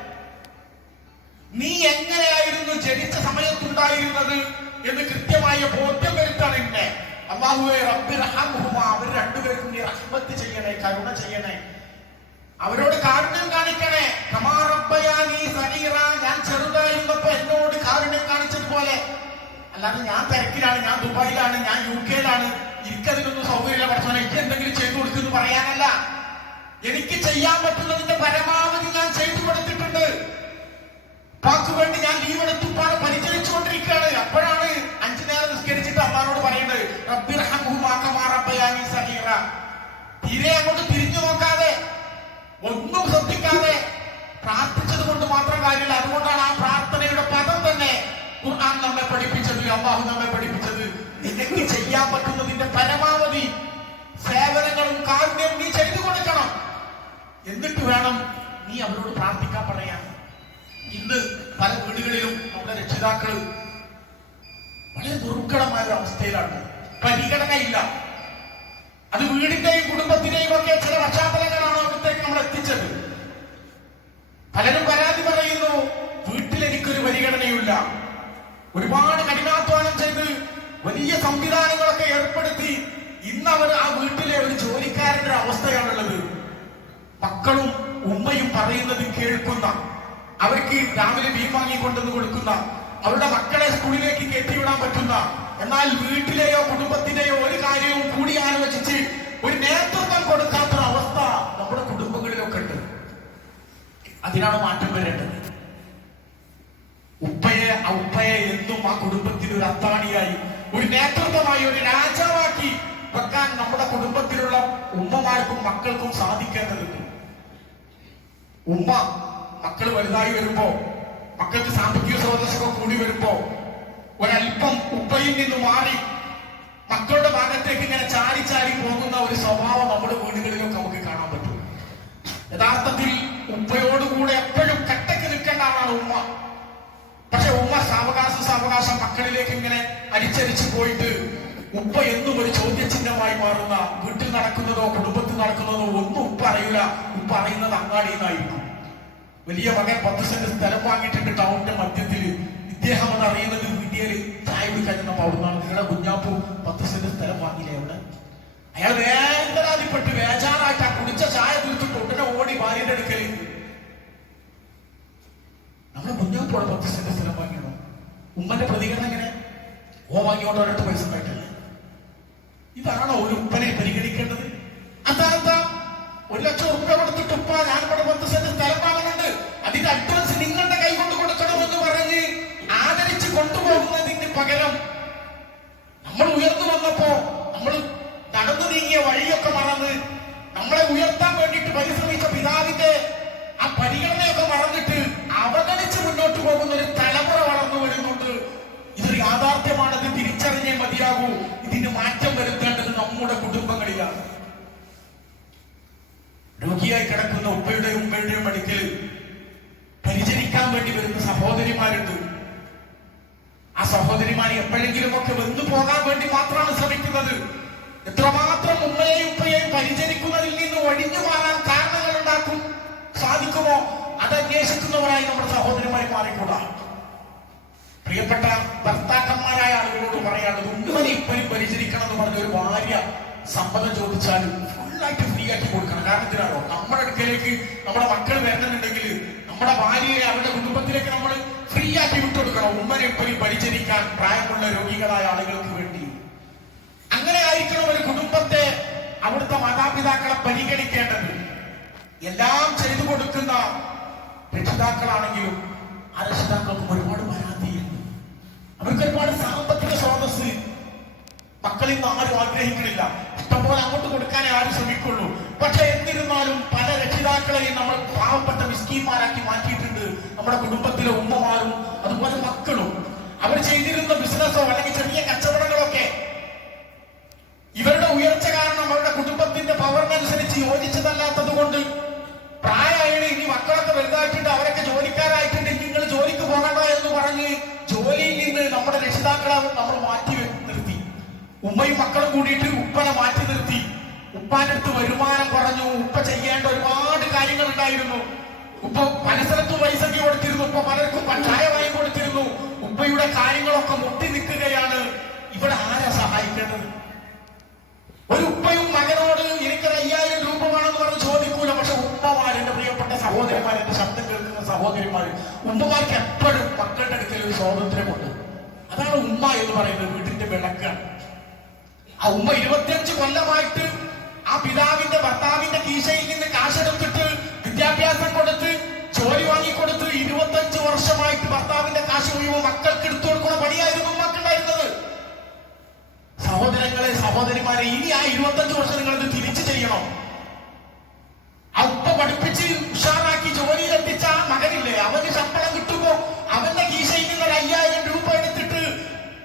നീ എങ്ങനെയായിരുന്നു ജനിച്ച സമയത്തുണ്ടായിരുന്നത് എന്ന് കൃത്യമായ ബോധ്യം വരുത്താണ് എന്നെ. അല്ലാഹുവേ റബ്ബിർഹംഹുമാ, അവർ രണ്ടുപേർക്കും നീ റഹ്മത്ത് ചെയ്യണേ, കരുണ ചെയ്യണേ, അവരോട് കാരുണ്യം കാണിക്കണേ. കമാ റബ്ബയാനി സഗീറ, ഞാൻ ചെറുതായിരുന്നപ്പോ എന്നോട് കാരുണ്യം കാണിച്ചതുപോലെ. അല്ലാതെ ഞാൻ തിരക്കിലാണ്, ഞാൻ ദുബായിലാണ്, ഞാൻ UK-യിലാണ്, എനിക്കതിനൊന്നും സൗകര്യമില്ല, പഠിച്ചോനെ എനിക്ക് എന്തെങ്കിലും ചെയ്തു കൊടുക്കുന്നു പറയാനല്ല. എനിക്ക് ചെയ്യാൻ പറ്റുന്നതിന്റെ പരമാവധി ഞാൻ ചെയ്തു കൊടുത്തിട്ടുണ്ട്. പാക്ക് വേണ്ടി ഞാൻ ലീവ് എടുത്തു പരിചരിച്ചുകൊണ്ടിരിക്കുകയാണ്. അപ്പോഴാണ് 5 നേരം നിസ്കരിച്ചിട്ട് അള്ളാഹുവോട് പറയുന്നത് റബ്ബിർഹംഹുമാ കമാ റബ്ബയാനി സഗീറ. തീരെ അങ്ങോട്ട് തിരിഞ്ഞു നോക്കാതെ, ഒന്നും ശ്രദ്ധിക്കാതെ പ്രാർത്ഥിച്ചത് കൊണ്ട് മാത്രം കാര്യമില്ല. അതുകൊണ്ടാണ് ആ പ്രാർത്ഥനയുടെ പദം തന്നെ ഖുർആൻ നമ്മെ പഠിപ്പിച്ചത്, അല്ലാഹു നമ്മെ പഠിപ്പിച്ചത്. നിനക്ക് ചെയ്യാൻ പറ്റുന്നതിന്റെ പരമാവധി സേവനങ്ങളും കാരുണ്യം നീ ചെയ്തു കൊടുക്കണം. എന്നിട്ട് വേണം നീ അവരോട് പ്രാർത്ഥിക്കാൻ പറയാൻ. ഇന്ന് പല വീടുകളിലും നമ്മുടെ രക്ഷിതാക്കൾ വളരെ ദുർഘടമായ ഒരു അവസ്ഥയിലാണ്. പരിഗണനയില്ല. അത് വീടിന്റെയും കുടുംബത്തിന്റെയും ഒക്കെ ചില പശ്ചാത്തലങ്ങളാണ് അവിടത്തേക്ക് നമ്മൾ എത്തിച്ചത്. പലരും പരാതി പറയുന്നു, വീട്ടിലെനിക്കൊരു പരിഗണനയില്ല. ഒരുപാട് കഠിനാധ്വാനം ചെയ്ത് വലിയ സംവിധാനങ്ങളൊക്കെ ഏർപ്പെടുത്തി ഇന്നവർ ആ വീട്ടിലെ ഒരു ജോലിക്കാരന്റെ അവസ്ഥയാണുള്ളത്. മക്കളും ഉമ്മയും പറയുന്നത് കേൾക്കുന്ന, അവർക്ക് രാവിലെ മീൻ വാങ്ങി കൊണ്ടുവന്ന് കൊടുക്കുന്ന, അവരുടെ മക്കളെ സ്കൂളിലേക്ക് കയറ്റിവിടാൻ പറ്റുന്ന, എന്നാൽ വീട്ടിലെയോ കുടുംബത്തിലെയോ ഒരു കാര്യവും കൂടി ആലോചിച്ച് ഒരു നേതൃത്വം കൊടുക്കാത്തൊരു അവസ്ഥ നമ്മുടെ കുടുംബങ്ങളിലൊക്കെ ഉണ്ട്. അതിനാണ് മാറ്റം വരേണ്ടത്. ഉപ്പയെ എന്നും ആ കുടുംബത്തിന് ഒരു അത്താണിയായി, ഒരു നേതൃത്വമായി, ഒരു രാജാവാക്കി വെക്കാൻ നമ്മുടെ കുടുംബത്തിലുള്ള ഉമ്മമാർക്കും മക്കൾക്കും സാധിക്കേണ്ടതുണ്ട്. ഉമ്മ മക്കൾ വലുതായി വരുമ്പോ, മക്കൾക്ക് സാമ്പത്തിക സ്രോതസ്സൊക്കെ കൂടി വരുമ്പോ ഒരല്പം ഉപ്പയിൽ നിന്ന് മാറി മക്കളുടെ ഭാഗത്തേക്ക് ഇങ്ങനെ ചാടി ചാടി പോകുന്ന ഒരു സ്വഭാവം നമ്മുടെ വീടുകളിലൊക്കെ നമുക്ക് കാണാൻ പറ്റും. യഥാർത്ഥത്തിൽ ഉപ്പയോടുകൂടെ എപ്പോഴും കട്ടക്ക് നിൽക്കേണ്ട ആളാണ് ഉമ്മ. പക്ഷെ ഉമ്മ സാവകാശം മക്കളിലേക്ക് ഇങ്ങനെ അരിച്ചരിച്ചു പോയിട്ട് ഉപ്പ എന്നും ഒരു ചോദ്യചിഹ്നമായി മാറുന്ന, വീട്ടിൽ നടക്കുന്നതോ കുടുംബത്തിൽ നടക്കുന്നതോ ഒന്നും ഉപ്പ അറിയില്ല. ഉപ്പ അറിയുന്നത് അങ്ങാടിയിൽ നിന്നായിരിക്കും. വലിയ മകൻ 10 സെന്റ് സ്ഥലം വാങ്ങിയിട്ടുണ്ട് ടൗണിന്റെ മധ്യത്തിൽ. ഇദ്ദേഹം അത് അറിയുന്നത് വീട്ടില് ചായ കുടിക്കാൻ അവിടുന്നാണ്. നിങ്ങളുടെ കുഞ്ഞാപ്പു 10 സെന്റ് സ്ഥലം വാങ്ങിയില്ലേ അവിടെ? അയാൾ വേദനാതിപ്പെട്ട് വേജാറായിട്ട് ആ കുടിച്ച ചായ തീർത്തിട്ട് ഉടനെ ഓടി ഭാര്യയുടെ അടുക്കലേക്ക്. നമ്മുടെ കുഞ്ഞാപ്പോടെ 10 സെന്റ് സ്ഥലം വാങ്ങിയണോ? ഉമ്മന്റെ പ്രതികരണം എങ്ങനെ? ഓ വാങ്ങിയോണ്ട് ഒരിടത്ത് പൈസ ഉണ്ടായിട്ടില്ല. ഇതാണോ ഒരു ഉപ്പനെ പരിഗണിക്കേണ്ടത്? അതാ 1 ലക്ഷം റുപ്യ കൊടുത്തിട്ട് ഉപ്പ ഞാൻ ഇവിടെ 10 സെന്റ് സ്ഥലം വാങ്ങുന്നുണ്ട്, അതിന്റെ അഡ്വാൻസ് നിങ്ങളുടെ കൈ കൊണ്ട് കൊടുക്കണമെന്ന് പറഞ്ഞ് ആദരിച്ച് കൊണ്ടുപോകുന്നതിന് പകരം നമ്മൾ ഉയർന്നു വന്നപ്പോ നമ്മൾ നടന്നു നീങ്ങിയ വഴിയൊക്കെ മറന്ന് നമ്മളെ ഉയർത്താൻ വേണ്ടിയിട്ട് പരിശ്രമിച്ച പിതാവിന്റെ ആ പരിഗണനയൊക്കെ മറന്നിട്ട് അവഗണിച്ച് മുന്നോട്ട് പോകുന്ന ഒരു തലമുറ വളർന്നു വരുന്നുണ്ട്. ഇതൊരു യാഥാർത്ഥ്യമാണ്. ഇത് തിരിച്ചറിഞ്ഞേ മതിയാകൂ. ഇതിന് മാറ്റം വരുത്തേണ്ടത് നമ്മുടെ കുടുംബങ്ങളിലാണ്. രോഗിയായി കിടക്കുന്ന ഉപ്പയുടെയും ഉമ്മയുടെയും അടുക്കൽ പരിചരിക്കാൻ വേണ്ടി വരുന്ന സഹോദരിമാരുണ്ട്. ആ സഹോദരിമാർ എപ്പോഴെങ്കിലും ഒക്കെ വന്നു പോകാൻ വേണ്ടി മാത്രമാണ് ശ്രമിക്കുന്നത്. എത്രമാത്രം ഉമ്മയെയും ഉപ്പയെയും പരിചരിക്കുന്നതിൽ നിന്ന് ഒഴിഞ്ഞു മാറാൻ കാരണങ്ങൾ ഉണ്ടാക്കും സാധിക്കുമോ അത് അന്വേഷിക്കുന്നവരായി നമ്മുടെ സഹോദരിമാരെ മാറിക്കൂടാ. പ്രിയപ്പെട്ട ഭർത്താക്കന്മാരായ ആളുകളോട് പറയാനുള്ളത്, ഉമ്മനെ ഇപ്പനും പരിചരിക്കണം എന്ന് പറഞ്ഞ ഒരു ഭാര്യ സമ്മതം ചോദിച്ചാലും ഫുള്ളായിട്ട് ഫ്രീ ആക്കി കൊടുക്കണം. കാരണം എന്തിനാണോ, നമ്മുടെ അടുക്കലേക്ക് നമ്മുടെ മക്കൾ വരണമെന്നുണ്ടെങ്കിൽ നമ്മുടെ ഭാര്യയെ അവരുടെ കുടുംബത്തിലേക്ക് നമ്മൾ ഫ്രീ ആക്കി വിട്ടുകൊടുക്കണം. ഉമ്മനെ ഇപ്പനും പരിചരിക്കാൻ പ്രായമുള്ള രോഗികളായ ആളുകൾക്ക് വേണ്ടി. അങ്ങനെ ആയിരിക്കണം ഒരു കുടുംബത്തെ അവിടുത്തെ മാതാപിതാക്കളെ പരിഗണിക്കേണ്ടത്. എല്ലാം ചെയ്തു കൊടുക്കുന്ന രക്ഷിതാക്കളാണെങ്കിലും ആ രക്ഷിതാക്കൾക്കും ഒരുപാട് പരാതിയുണ്ട്. അവർക്ക് ഒരുപാട് സാമ്പത്തിക സ്രോതസ് മക്കളിൽ നിന്ന് ആരും ആഗ്രഹിക്കുന്നില്ല. ഇഷ്ടംപോലെ അങ്ങോട്ട് കൊടുക്കാനേ ആരും ശ്രമിക്കുള്ളൂ. പക്ഷെ എന്നിരുന്നാലും പല രക്ഷിതാക്കളെയും നമ്മൾ പാവപ്പെട്ട മിസ്കീന്മാരാക്കി മാറ്റിയിട്ടുണ്ട്. നമ്മുടെ കുടുംബത്തിലെ ഉമ്മമാരും അതുപോലെ മക്കളും അവർ ചെയ്തിരുന്ന ബിസിനസ്സോ അല്ലെങ്കിൽ ചെറിയ കച്ചവടങ്ങളൊക്കെ ഇവരുടെ ഉയർച്ച കാരണം അവരുടെ കുടുംബത്തിന്റെ പവറിനനുസരിച്ച് യോജിച്ചതല്ലാത്തത് കൊണ്ട് പ്രായമായിട്ട് ഇനി മക്കളൊക്കെ വലുതായിട്ടുണ്ട്, അവരൊക്കെ ജോലിക്കാരായിട്ടുണ്ട്, നിങ്ങൾ ജോലിക്ക് പോകണ്ട എന്ന് പറഞ്ഞ് ജോലിയിൽ നിന്ന് ഉമ്മയും മക്കളും കൂടിയിട്ട് ഉപ്പനെ മാറ്റി നിർത്തി. ഉപ്പാന്റെ അടുത്ത് വരുമാനം കുറഞ്ഞു. ഉപ്പ ചെയ്യേണ്ട ഒരുപാട് കാര്യങ്ങൾ ഉണ്ടായിരുന്നു. ഉപ്പ പലസ്ഥലത്തും പൈസക്ക് കൊടുത്തിരുന്നു. ഉപ്പ പലർക്കും ചായ വാങ്ങി കൊടുത്തിരുന്നു. ഉപ്പയുടെ കാര്യങ്ങളൊക്കെ മുട്ടി നിൽക്കുകയാണ്. ഇവിടെ ആരാ സഹായിക്കേണ്ടത്? ഒരു ഉപ്പയും മകനോട് എനിക്കൊരു 5000 രൂപ വേണമെന്ന് പറഞ്ഞ് ചോദിക്കൂല. പക്ഷെ ഉമ്മമാർ, എന്റെ പ്രിയപ്പെട്ട സഹോദരന്മാർ, എന്റെ ശബ്ദം കേൾക്കുന്ന സഹോദരിമാർ, ഉമ്മമാർക്ക് എപ്പോഴും മക്കളുടെ അടുക്കൽ ഒരു സ്വാതന്ത്ര്യമുണ്ട്. അതാണ് ഉമ്മ എന്ന് പറയുന്നത്, വീട്ടിന്റെ വിളക്കാണ്. ആ ഉമ്മ 25 കൊല്ലമായിട്ട് ആ പിതാവിന്റെ ഭർത്താവിന്റെ കീശയിൽ നിന്ന് കാശെടുത്തിട്ട് വിദ്യാഭ്യാസം കൊടുത്ത് ജോലി വാങ്ങിക്കൊടുത്ത് 25 വർഷമായിട്ട് ഭർത്താവിന്റെ കാശ് മുഴുവൻ മക്കൾക്ക് എടുത്തു കൊടുക്കുന്ന പണിയായിരുന്നു ഉമ്മക്കുണ്ടായിരുന്നത്. സഹോദരങ്ങളെ, സഹോദരിമാരെ, ഇനി ആ 25 വർഷം നിങ്ങൾ ഇത് തിരിച്ചു ചെയ്യണം. ആ ഉപ്പ പഠിപ്പിച്ച് ഉഷാറാക്കി ജോലിയിലെത്തിച്ച ആ മകനില്ലേ, അവന് ശമ്പളം കിട്ടുമ്പോ അവന്റെ കീശയിൽ നിന്ന് 5000 രൂപ എടുത്തിട്ട്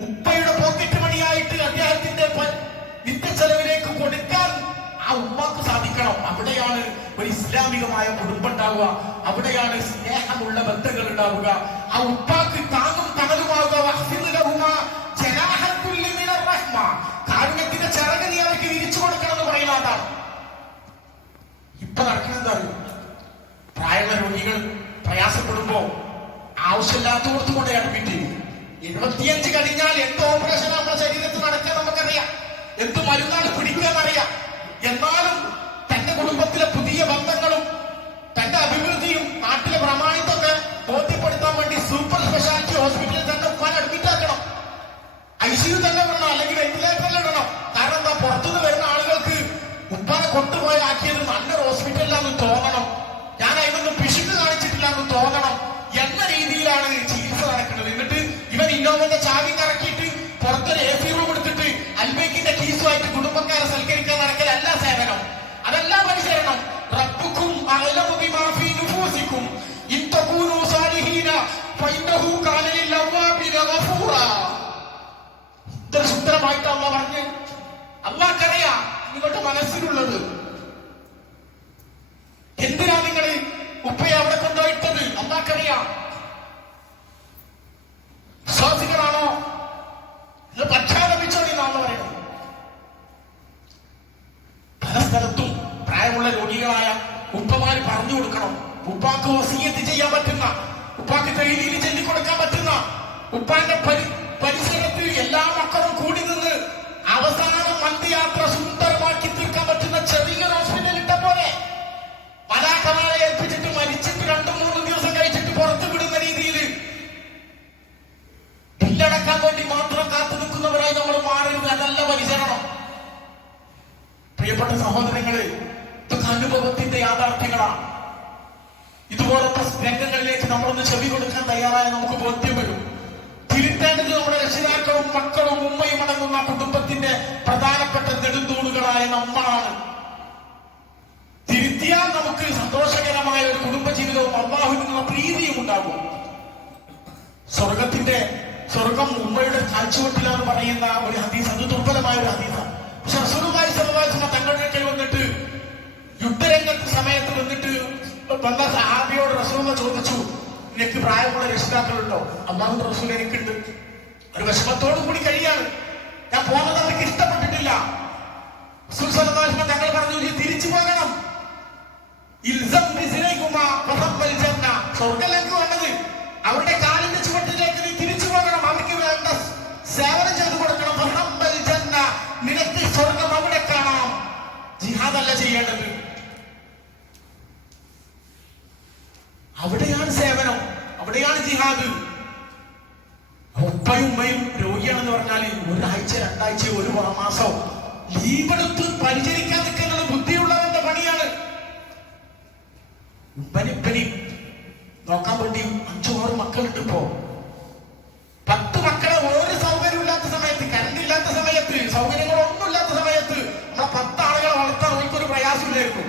ഉപ്പയുടെ പോക്കറ്റ് മണിയായിട്ട് അദ്ദേഹത്തിന്റെ നിത്യച്ചെലവിലേക്ക് കൊടുക്കാൻ ആ ഉമ്മാക്ക് സാധിക്കണം. അവിടെയാണ് ഒരു ഇസ്ലാമികമായ കുടുംബം ഉണ്ടാവുക. അവിടെയാണ് സ്നേഹമുള്ള ബന്ധങ്ങൾ ഉണ്ടാവുക. ആ ഉപ്പാക്ക് താങ്ങും തണലുമാവുക. കാരുണ്യത്തിന്റെ ചിറക് നീ അവർക്ക് വിരിച്ചു കൊടുക്കണം എന്ന് പറയുന്ന അതാണ് ഇപ്പൊ നടക്കുന്നത്. അറിയും, പ്രായമുള്ള രോഗികൾ പ്രയാസപ്പെടുമ്പോ ആവശ്യമില്ലാത്തവർക്ക് കൊണ്ട് അഡ്മിറ്റ് ചെയ്യും. 75 കഴിഞ്ഞാൽ എന്ത് ഓപ്പറേഷൻ നമ്മുടെ ശരീരത്തിൽ നടക്കാൻ നമുക്കറിയാം, എന്ത് മരുന്നാണ് പിടിക്കുകയെന്നറിയാം. എന്നാലും തന്റെ കുടുംബത്തിലെ പുതിയ ബന്ധങ്ങളും തന്റെ അഭിവൃദ്ധിയും നാട്ടിലെ പ്രമാണിത്തൊക്കെ ബോധ്യപ്പെടുത്താൻ വേണ്ടി സൂപ്പർ സ്പെഷ്യാലിറ്റി ഹോസ്പിറ്റലിൽ തന്നെ ഉപ്പാൻ അഡ്മിറ്റ് ആക്കണം. ICU തന്നെ വിടണം, അല്ലെങ്കിൽ വെന്റിലേറ്ററിൽ ഇടണം. കാരണം എന്താ, പുറത്തുനിന്ന് വരുന്ന ആളുകൾക്ക് ഉപ്പാനെ കൊണ്ടുപോയി ആക്കിയത് നല്ലൊരു ഹോസ്പിറ്റലിലാണെന്ന് തോന്നണം, ഞാൻ അതിനൊന്നും പിശുക്ക് കാണിച്ചിട്ടില്ല എന്ന് തോന്നണം എന്ന രീതിയിലാണ് ചികിത്സ നടക്കുന്നത്. എന്നിട്ട് ഇവൻ ഇന്നോവന്റെ ചാവി കറക്കിയിട്ട് പുറത്തൊരു AC റൂം എടുത്തിട്ട് അൽബേക്കിന്റെ കീസുമായിട്ട് കുടുംബക്കാരെ സൽക്കരിക്കാൻ നടക്കലല്ല സേവനം, അതല്ല പരിചരണം. റബ്ബുക്കും അഅലമു ബിമാ ഫീ നുഫൂസിക്കും ഇൻ തകൂനൂ സാലിഹീന ഫഇന്നഹു കാന ലിൽ-അവ്വാബിന ഗഫൂറാ. ഇത്ര സുന്ദരമായിട്ട് അല്ലാഹ് പറഞ്ഞു. അല്ലാഹ്ക്കറിയാം നിങ്ങളുടെ മനസ്സിലുള്ളത്. എന്തിനാ നിങ്ങൾ ഉപ്പയെ അവിടെ കൊണ്ടുപോയിട്ടത്? അല്ലാഹ്ക്കറിയാം. വിശ്വാസികളാണോ ഇത് പ്രഖ്യാപിച്ചോടി എന്നാണ് പറയുന്നത്. പല സ്ഥലത്തും പ്രായമുള്ള രോഗികളായ ഉപ്പമാര് പറഞ്ഞു കൊടുക്കണം. ഉപ്പാക്ക് വസിയത്ത് ചെയ്യാൻ പറ്റുന്ന, ഉപ്പാക്ക് തൈലിയിൽ ചൊല്ലിക്കൊടുക്കാൻ പറ്റുന്ന, ഉപ്പാന്റെ പരിസരത്ത് എല്ലാ മക്കളും കൂടി നിന്ന് അവസാനം മന്ദിയാത്ര സുന്ദരമാക്കി തീർക്കാൻ പറ്റുന്ന ചെറിയൊരു ഹോസ്പിറ്റൽ ഇട്ട പോലെ മലാക്കമാരെ ഏൽപ്പിച്ചിട്ട് മരിച്ചിട്ട് 2-3 ദിവസം കഴിച്ചിട്ട് പുറത്തു വിടുന്ന രീതിയിൽ ബില്ലടക്കാൻ വേണ്ടി മാത്രം കാത്തു നിൽക്കുന്നവരായി നമ്മൾ മാറരുത്. അതല്ല പരിചരണം. പ്രിയപ്പെട്ട സഹോദരങ്ങളെ, ഇതൊക്കെ അനുഭവത്തിന്റെ യാഥാർത്ഥ്യങ്ങളാണ്. ഇതുപോലത്തെ രംഗങ്ങളിലേക്ക് നമ്മളൊന്ന് ചെവി കൊടുക്കാൻ തയ്യാറായ നമുക്ക് ബോധ്യം വരും. തിരുത്തേണ്ടത് നമ്മുടെ രക്ഷിതാക്കളും മക്കളും ഉമ്മയും അടങ്ങുന്ന കുടുംബത്തിന്റെ പ്രധാനപ്പെട്ട നെടുന്തൂണുകളായ നമ്മളാണ്. തിരുത്തിയാൽ നമുക്ക് സന്തോഷകരമായ ഒരു കുടുംബജീവിതവും അല്ലാഹുവിൽ നിന്നുള്ള പ്രീതിയും ഉണ്ടാകും. സ്വർഗം ഉമ്മയുടെ കാഴ്ചവെട്ടിലാന്ന് പറയുന്ന ഒരു ഹദീസ്, അത് ദുർബലമായ ഒരു ഹദീസാണ്. പക്ഷെ റസൂലുള്ളാഹി സ്വല്ലല്ലാഹു അലൈഹി വസല്ലം തങ്ങളുടെ അടുക്കൽ വന്നിട്ട് യുദ്ധരംഗത്ത് സമയത്ത് വന്നിട്ട് വന്ന സഹാബിയോട് റസൂലുള്ളാഹി ചോദിച്ചു, നിനക്ക് പ്രായമുള്ള രക്ഷിതാക്കളുണ്ടോ? അല്ലാഹുവിന്റെ റസൂൽ എനിക്കുണ്ട്. ഒരു വിഷമത്തോടു കൂടി കഴിയാണ്, ഞാൻ പോകുന്നത് അവർക്ക് ഇഷ്ടപ്പെട്ടിട്ടില്ല. റസൂൽ സ്വല്ലല്ലാഹു അലൈഹി വസല്ലം തങ്ങൾ പറഞ്ഞു, നീ തിരിച്ചു പോകണം. സ്വർഗ്ഗത്തിലേക്ക് വേണ്ടത് അവരുടെ കാലിന്റെ ചുവട്ടിലേക്ക് നീ തിരിച്ചു പോകണം. അവർക്ക് വേണ്ട സേവനം ചെയ്തു കൊടുക്കണം. നിനക്ക് സ്വർഗം അവിടെ കാണാം. ജിഹാദല്ല ചെയ്യേണ്ടത്, അവിടെയാണ് സേവനം, അവിടെയാണ് ജിഹാദ്. ഉപ്പയും ഉമ്മയും രോഗിയാണെന്ന് പറഞ്ഞാൽ 1 ആഴ്ച 2 ആഴ്ച 1 മാസം ലീവെടുത്ത് പരിചരിക്കാൻ നിൽക്കുന്നത് ബുദ്ധിയുള്ളവന്റെ പണിയാണ്. ഉപ്പനിപ്പനി നോക്കാൻ വേണ്ടി 5-6 മക്കളുണ്ട്. ഇപ്പോ 10 മക്കളെ ഒരു സൗകര്യം ഇല്ലാത്ത സമയത്ത്, കറണ്ട് ഇല്ലാത്ത സമയത്ത്, സൗകര്യങ്ങളൊന്നും ഇല്ലാത്ത സമയത്ത് നമ്മളെ 10 ആളുകളെ വളർത്താൻ നമുക്കൊരു പ്രയാസമില്ലായിരുന്നു.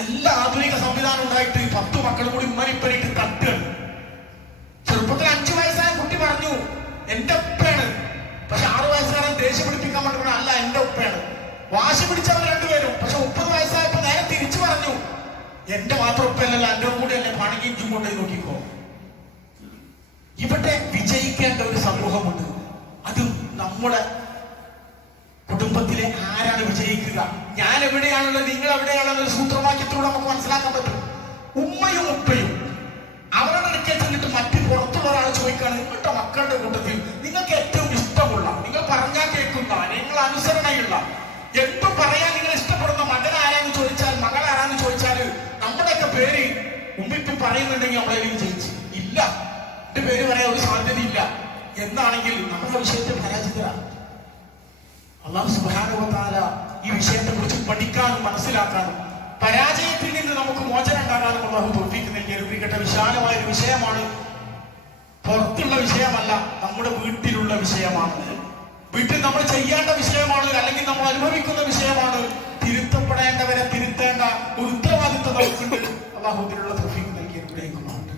എല്ലാ ആധുനിക സംവിധാനം ഉണ്ടായിട്ട് 10 മക്കളും കൂടി ഉമ്മനിപ്പനിട്ട് തട്ടുകയാണ്. ചെറുപ്പത്തിൽ 5 വയസ്സായ കുട്ടി പറഞ്ഞു എന്റെ ഉപ്പയാണ്. പക്ഷെ 6 വയസ്സുകാരൻ ദേഷ്യം പിടിപ്പിക്കാൻ വേണ്ടി അല്ല എന്റെ ഉപ്പയാണ്. വാശി പിടിച്ചവർ രണ്ടുപേരും. പക്ഷെ 30 വയസ്സായപ്പോ നേരെ തിരിച്ചു പറഞ്ഞു, എന്റെ മാത്രം ഉപ്പയല്ല, എന്റെ കൂടെ അല്ലെ പണിക്കും കൊണ്ടുപോയി നോക്കിക്കോ. ഇവിടെ വിജയിക്കേണ്ട ഒരു സമൂഹമുണ്ട്. അത് നമ്മുടെ കുടുംബത്തിലെ ആരാണ് വിജയിക്കുക, ഞാൻ എവിടെയാണുള്ളത്, നിങ്ങൾ എവിടെയാണെന്നൊരു സൂത്രവാക്യത്തിലൂടെ നമുക്ക് മനസ്സിലാക്കാൻ പറ്റും. ഉമ്മയും ഉപ്പയും അവരുടെ അടുക്കൽ ചെന്നിട്ട് മറ്റു പുറത്തുള്ള ഒരാൾ ചോദിക്കുകയാണ്, നിങ്ങളുടെ മക്കളുടെ കൂട്ടത്തിൽ നിങ്ങൾക്ക് ഏറ്റവും ഇഷ്ടമുള്ള, നിങ്ങൾ പറഞ്ഞാൽ കേൾക്കുന്ന, നിങ്ങൾ അനുസരണയുള്ള, എന്തും പറയാൻ നിങ്ങൾ ഇഷ്ടപ്പെടുന്ന മകൻ ആരാന്ന് ചോദിച്ചാൽ, മകൾ ആരാന്ന് ചോദിച്ചാൽ നമ്മുടെയൊക്കെ പേര് ഉമ്മിപ്പി പറയുന്നുണ്ടെങ്കിൽ നമ്മളെ വിജയിച്ചു ഇല്ല, എന്റെ പേര് പറയാൻ ഒരു സാധ്യതയില്ല എന്നാണെങ്കിൽ നമ്മുടെ വിഷയത്തിൽ പരാജിതരാണ്. അല്ലാഹു സുബ്ഹാനഹു വ തആല ഈ വിഷയത്തെ കുറിച്ച് പഠിക്കാനും മനസ്സിലാക്കാനും പരാജയത്തിൽ നിന്ന് നമുക്ക് മോചനം ഉണ്ടാകാനും അല്ലാഹു തൗഫീഖ് നൽകി അനുഗ്രഹിക്കട്ടെ. വിശാലമായ ഒരു വിഷയമാണ്, പുറത്തുള്ള വിഷയമല്ല, നമ്മുടെ വീട്ടിലുള്ള വിഷയമാണ്. വീട്ടിൽ നമ്മൾ ചെയ്യേണ്ട വിഷയമാണ്, അല്ലെങ്കിൽ നമ്മൾ അനുഭവിക്കുന്ന വിഷയമാണ്. തിരുത്തപ്പെടേണ്ടവരെ തിരുത്തേണ്ട ഒരു ഉത്തരവാദിത്വം നമുക്കുണ്ട്. അല്ലാഹു ഇതിനുള്ള തൗഫീഖ് നൽകി അനുഗ്രഹിക്കുന്നുണ്ട്.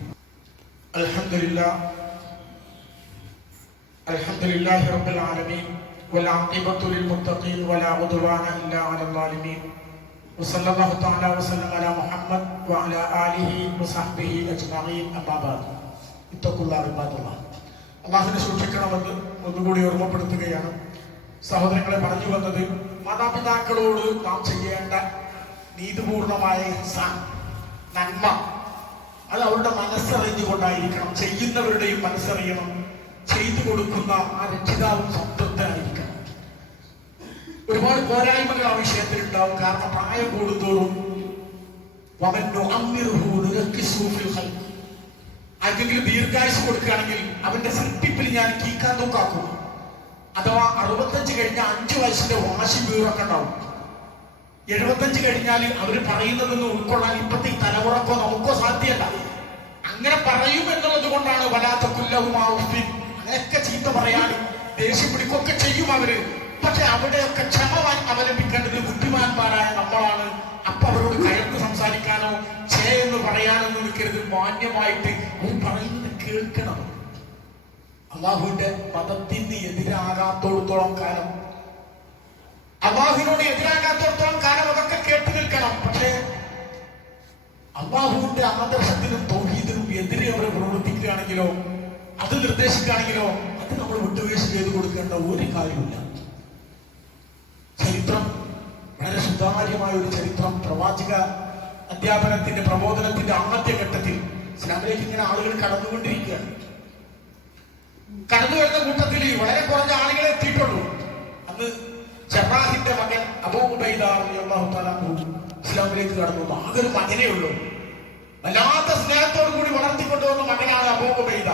അൽഹംദുലില്ലാഹി റബ്ബിൽ ആലമീൻ والعاقبة للمتقين ولا عدوان إلا على الظالمين وصلى الله تعالى وسلم على محمد وعلى آله وصحبه أجمعين أما بعد اتقوا الله عباد الله. അള്ളാഹുവിനെ സൂക്ഷിക്കണമെന്ന് ഒന്നുകൂടി ഓർമ്മപ്പെടുത്തുകയാണ്. സഹോദരങ്ങളെ, പറഞ്ഞു വന്നത് മാതാപിതാക്കളോട് നാം ചെയ്യേണ്ട നീതിപൂർണമായ ഇഹ്സാൻ, നന്മ, അത് അവരുടെ മനസ്സറിഞ്ഞുകൊണ്ടായിരിക്കണം. ചെയ്യുന്നവരുടെയും മനസ്സറിയണം. ചെയ്തു കൊടുക്കുന്ന ആ രക്ഷിതാവും സംതൃപ്തനായിരിക്കണം. ഒരുപാട് പോരായ്മകൾ ആ വിഷയത്തിൽ ഉണ്ടാവും. കാരണം പ്രായം കൂടുന്തോറും ആർക്കെങ്കിലും ദീർഘായുസ് കൊടുക്കുകയാണെങ്കിൽ അവന്റെ സൃഷ്ടിപ്പിൽ ഞാൻ കീക്കാൻ നോക്കാക്കും. അഥവാ 65 കഴിഞ്ഞാൽ 5 വയസ്സിന്റെ വാശി വീറൊക്കെ ഉണ്ടാവും. 75 കഴിഞ്ഞാൽ അവര് പറയുന്നതൊന്നും ഉൾക്കൊള്ളാൻ ഇപ്പത്തെ ഈ തലമുറക്കോ നമുക്കോ സാധ്യമല്ല. അങ്ങനെ പറയും എന്നുള്ളത് കൊണ്ടാണ് വലാത്ത കുല്ലവുമാവുഫിൻ, അങ്ങനെയൊക്കെ ചീത്ത പറയാനും ദേഷ്യം പിടിക്കൊക്കെ ചെയ്യും അവര്. പക്ഷെ അവിടെയൊക്കെ ക്ഷമ അവലംബിക്കേണ്ടത് ബുദ്ധിമാന്മാരായ നമ്മളാണ്. അപ്പൊ അവരോട് കയർത്ത് സംസാരിക്കാനോ എന്ന് പറയാനോ നിൽക്കരുത്. മാന്യമായിട്ട് അവർ പറയുന്നത് കേൾക്കണം. അള്ളാഹുവിന്റെ മതത്തിന് എതിരാകാത്തോടത്തോളം കാലം, അള്ളാഹുവിനോട് എതിരാകാത്തോടത്തോളം കാലം അതൊക്കെ കേട്ടു നിൽക്കണം. പക്ഷേ അള്ളാഹുവിന്റെ ആദർശത്തിനും തൗഹീദിനും എതിരെ അവർ പ്രവർത്തിക്കുകയാണെങ്കിലോ, അത് നിർദ്ദേശിക്കുകയാണെങ്കിലോ, അത് നമ്മൾ വിട്ടുവീഴ്ച ചെയ്ത് കൊടുക്കേണ്ട ഒരു കാര്യമില്ല. ചരിത്രം വളരെ സുതാര്യമായ ഒരു ചരിത്രം. പ്രവാചക അധ്യാപനത്തിന്റെ പ്രബോധനത്തിന്റെ ആദ്യ ഘട്ടത്തിൽ ഇസ്ലാമിലേക്ക് ഇങ്ങനെ ആളുകൾ കടന്നുകൊണ്ടിരിക്കുകയാണ്. കടന്നു വരുന്ന കൂട്ടത്തിൽ വളരെ കുറഞ്ഞ ആളുകളെ എത്തിയിട്ടുള്ളൂ. അന്ന് ജറാഹിന്റെ മകൻ അബൂ ഉബൈദ റളിയല്ലാഹു തആല ഇസ്ലാമിലേക്ക് കടന്നു. ആകെ ഒരു മകനേ ഉള്ളൂ. വല്ലാത്ത സ്നേഹത്തോടു കൂടി വളർത്തിക്കൊണ്ടുവന്ന മകനാണ് അബൂ ഉബൈദ.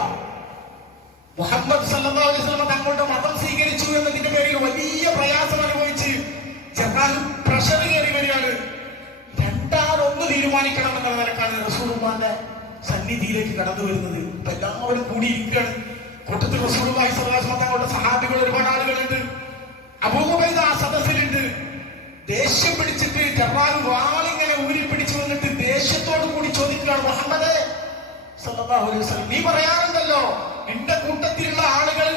മുഹമ്മദ് സല്ലല്ലാഹു അലൈഹി വസല്ലം തങ്ങളുടെ മതം സ്വീകരിച്ചു എന്നതിന്റെ പേരിൽ വലിയ പ്രയാസം അനുഭവിച്ച് ജറാഹ് പ്രഷർ കയറി വരികയാണ്. രണ്ടാളൊന്ന് തീരുമാനിക്കണം എന്നുള്ള നിലക്കാണ് റസൂലുള്ളാഹിന്റെ സന്നിധിയിലേക്ക് കടന്നു വരുന്നത്. ഇപ്പൊ എല്ലാവരും കൂടിയിരിക്കുകയാണ്. കൂട്ടത്തിൽ റസൂലുള്ളാഹി സ്വല്ലല്ലാഹു അലൈഹി വസല്ലം തങ്ങളുടെ സഹാബികൾ ഒരുപാട് ആളുകളുണ്ട്. അബൂ ഉബൈദ ആ സദസ്സിലുണ്ട്. ദേഷ്യം പിടിച്ചിട്ട് ജറാഹ് വാളിങ്ങനെ ഊരിപ്പിടിച്ചു വന്നിട്ട് ദേഷ്യത്തോടു കൂടി ചോദിക്കുകയാണ്, മുഹമ്മദേ സല്ലല്ലാഹു അലൈഹി വസല്ലം, നീ പറയാറുണ്ടല്ലോ എന്റെ കൂട്ടത്തിലുള്ള ആളുകൾ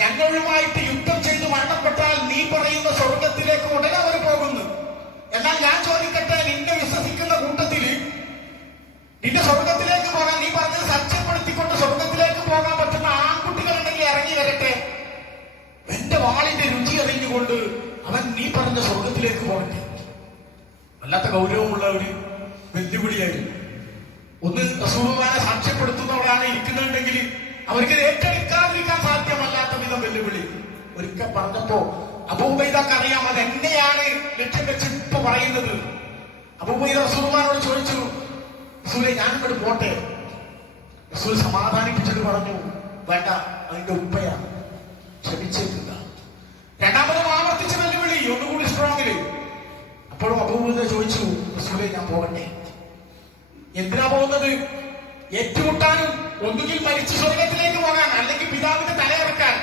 ഞങ്ങളുമായിട്ട് യുദ്ധം ചെയ്ത് മരണപ്പെട്ടാൽ നീ പറയുന്ന സ്വർഗത്തിലേക്ക് ഉടനെ അവർ പോകുന്നു. എന്നാൽ ഞാൻ ചോദിക്കട്ടെ, നിന്നെ വിശ്വസിക്കുന്ന കൂട്ടത്തിൽ നിന്റെ സ്വർഗത്തിലേക്ക് പോകാൻ നീ പറഞ്ഞത് സത്യപ്പെടുത്തിക്കൊണ്ട് സ്വർഗത്തിലേക്ക് പോകാൻ പറ്റുന്ന ആൺകുട്ടികളുണ്ടെങ്കിൽ ഇറങ്ങി വരട്ടെ. എന്റെ വാളിന്റെ രുചി അറിഞ്ഞുകൊണ്ട് അവൻ നീ പറഞ്ഞ സ്വർഗത്തിലേക്ക് പോകട്ടെ. വല്ലാത്ത ഗൗരവമുള്ള ഒരു വെല്ലുവിളിയായിരുന്നു. ഒന്ന് റസൂലുള്ളാഹിനെ സാക്ഷ്യപ്പെടുത്തുന്നവരാണ് ഇരിക്കുന്നുണ്ടെങ്കിൽ അവർക്ക് ഏറ്റെടുക്കാതിരിക്കാൻ സാധ്യമല്ലാത്ത വിധം വെല്ലുവിളി ഒരിക്കൽ പറഞ്ഞപ്പോ അബൂ ഉബൈദക്ക് അറിയാം അത് എന്നെയാണ് ലക്ഷ്യം വെച്ച് ഇപ്പൊ പറയുന്നത്. അബൂ ഉബൈദ റസൂലുള്ളാഹിനോട് ചോദിച്ചു, റസൂലേ ഞാനിങ്ങോട്ട് പോട്ടെ. റസൂൽ സമാധാനിപ്പിച്ചിട്ട് പറഞ്ഞു, വേണ്ട, അതിന്റെ ഉപ്പയാണ്, ക്ഷമിച്ചേക്കുക. രണ്ടാമതും ആവർത്തിച്ച വെല്ലുവിളി, ഒന്നുകൂടി സ്ട്രോങ്ങില്. അപ്പോഴും അബൂ ഉബൈദ ചോദിച്ചു, റസൂലേ ഞാൻ പോകട്ടെ. എന്തിനാ പോകുന്നത്? ഏറ്റുമുട്ടാനും ഒന്നുകിൽ മരിച്ചു സ്വർഗത്തിലേക്ക് പോകാൻ, അല്ലെങ്കിൽ പിതാവിന്റെ തലയിറക്കാൻ.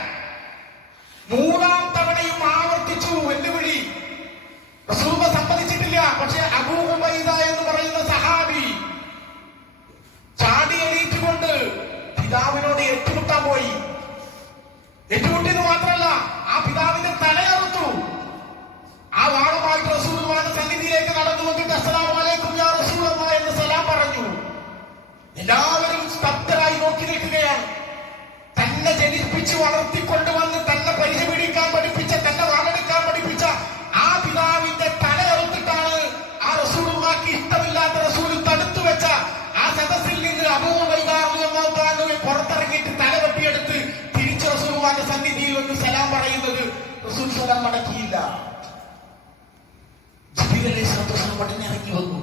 3ാം തവണയും ആവർത്തിച്ചു വെല്ലുവിളി. റസൂലുള്ളാഹി സമ്മതിച്ചിട്ടില്ല. പക്ഷെ അബൂ ഉബൈദ എന്ന് പറയുന്ന സഹാബി ചാടി എണീറ്റുകൊണ്ട് പിതാവിനോട് ഏറ്റുമുട്ടാൻ പോയി. ഏറ്റുമുട്ടിയെന്ന് മാത്രമല്ല, ആ പിതാവിന്റെ തലയറുത്തു. ആ വാളുമായിട്ട് റസൂലുള്ളാഹിന്റെ സന്നിധിയിലേക്ക് നടന്നു വന്നിട്ട് അസ്സലാമു അലൈക്കും യാ റസൂലല്ലാഹ് എന്ന് സലാം പറഞ്ഞു. എല്ലാവരും സ്തബ്ധരായി നോക്കി നിൽക്കുകയാണ്. തന്നെ ജനിപ്പിച്ച് വളർത്തിക്കൊണ്ടുവന്ന് തന്നെ പരിചപിടിക്കാൻ പഠിപ്പിച്ച, തന്നെ വാളെടുക്കാൻ പഠിപ്പിച്ച സ്വലം മടക്കിയില്ല. ജിബ്രീൽ അലൈഹിസ്സലാത്തു വസ്സലാം ഉടനെ ഇറങ്ങി വന്നു.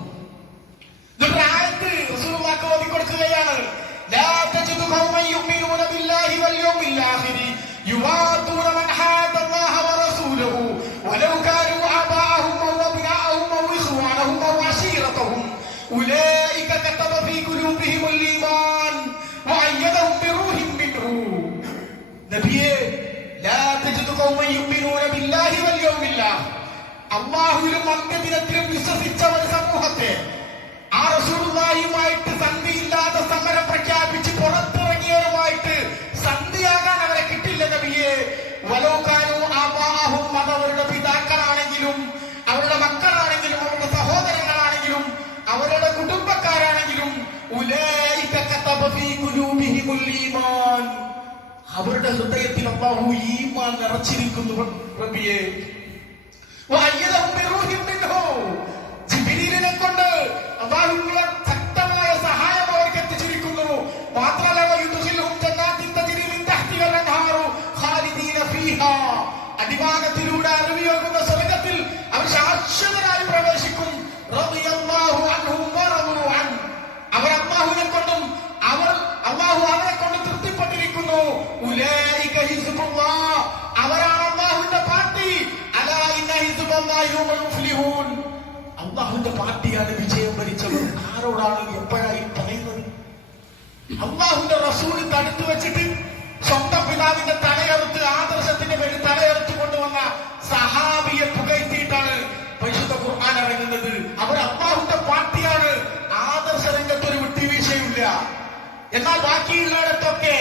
എന്നിട്ട് ആയത്ത് റസൂലുള്ളാഹിക്ക് ഓതി കൊടുക്കുകയാണ്. ലാ തജിദു ഖൗമൻ യുമിനൂന ബില്ലാഹി വൽ യൗമിൽ ആഖിരി യുവാദൂന മൻ ഹാദല്ലാഹ വറസൂലഹു വലൗ കാനൂ ആബാഅഹും വ അബ്നാഅഹും വ ഇഖ്വാനഹും വ അശീറതഹും ഉലൈക കതബ ഫീ ഖുലൂബിഹിമുൽ ഈമാൻ വഅയ്യദഹും ബിറൂഹിൻ മിൻഹു. നബിയേ, ലാ തജിദു ഖൗമൻ യുമിനൂന ബില്ലാഹി വൽ യൗമിൽ ആഖിരി, അല്ലാഹുവിലും അന്ത്യദിനത്തിലും വിശ്വസിച്ച ഒരു സമൂഹത്തെ ആ റസൂലുള്ളാഹിയുമായിട്ട് സന്ധിയില്ലാതെ സമരം പ്രഖ്യാപിച്ച് പുറത്തിറങ്ങിയവരുമായിട്ട് സന്ധിയാകാൻ അവരെ കിട്ടില്ല നബിയെ. വലൗകാനൂ ആബാഅഹും, അതവരുടെ പിതാക്കളാണെങ്കിലും അവരുടെ മക്കളാണെങ്കിലും അവരുടെ സഹോദരങ്ങളാണെങ്കിലും അവരുടെ കുടുംബക്കാരാണെങ്കിലും ഉലൈക കതബ ഫീ ഖുലൂബിഹിമുൽ ഈമാൻ, അവരുടെ ഹൃദയത്തിൽ അല്ലാഹു ഈമാൻ നിറച്ചിരിക്കുന്നു നബിയെ. വഅയ്യദഹും ബിറൂഹിൻ മിൻഹു, ജിബ്രീലിനെ കൊണ്ട് അല്ലാഹുവിന്റെ ശക്തമായ സഹായം അവർക്ക് എത്തിച്ചിരിക്കുന്നു. മാത്രമല്ല വയുദ്ഖിലുഹും ജന്നാത്തിൻ തജ്രി മിൻ തഹ്തിഹൽ അൻഹാറു ഖാലിദീന ഫീഹാ, അടിഭാഗത്തിലൂടെ അറിവിയൊഴുകുന്ന സ്വർഗ്ഗത്തിൽ അവർ ശാശ്വതരായി പ്രവേശിക്കും. റളിയല്ലാഹു അൻഹും വറദൂ അൻ, അവർ അല്ലാഹുവിനെ കൊണ്ടും അല്ലാഹു അവരെ കൊണ്ട് തൃപ്തിപ്പെട്ടിരിക്കുന്നു. ഉലൈക ഹിസ്ബുല്ലാഹ്, അവരാണ് അല്ലാഹുവിന്റെ പാർട്ടി. അലാ ഇന്ന ഹിസ്ബല്ലാഹി ഹുമുൽ മുഫ്ലിഹൂൻ, അല്ലാഹുവിന്റെ പാർട്ടിയാണ് വിജയം വരിച്ചവർ. ആരോടാണ് എപ്പോഴായി പറയുന്നത്? അല്ലാഹുവിന്റെ റസൂൽ തടുത്തു വെച്ചിട്ട് സ്വന്തം പിതാവിന്റെ തലയെടുത്ത് ആദർശത്തിന്റെ പേരിൽ തലയെടുത്ത് കൊണ്ടുവന്ന സഹാബിയെ പുകഴ്ത്തിയിട്ടാണ് പരിശുദ്ധ ഖുർആൻ ഇറങ്ങുന്നത്. അവർ അല്ലാഹുവിന്റെ പാർട്ടിയാണ്. ആദർശ രംഗത്ത് ഒരു വിട്ടുവീഴ്ചയില്ല. എന്നാൽ ബാക്കിയുള്ളിടത്തൊക്കെ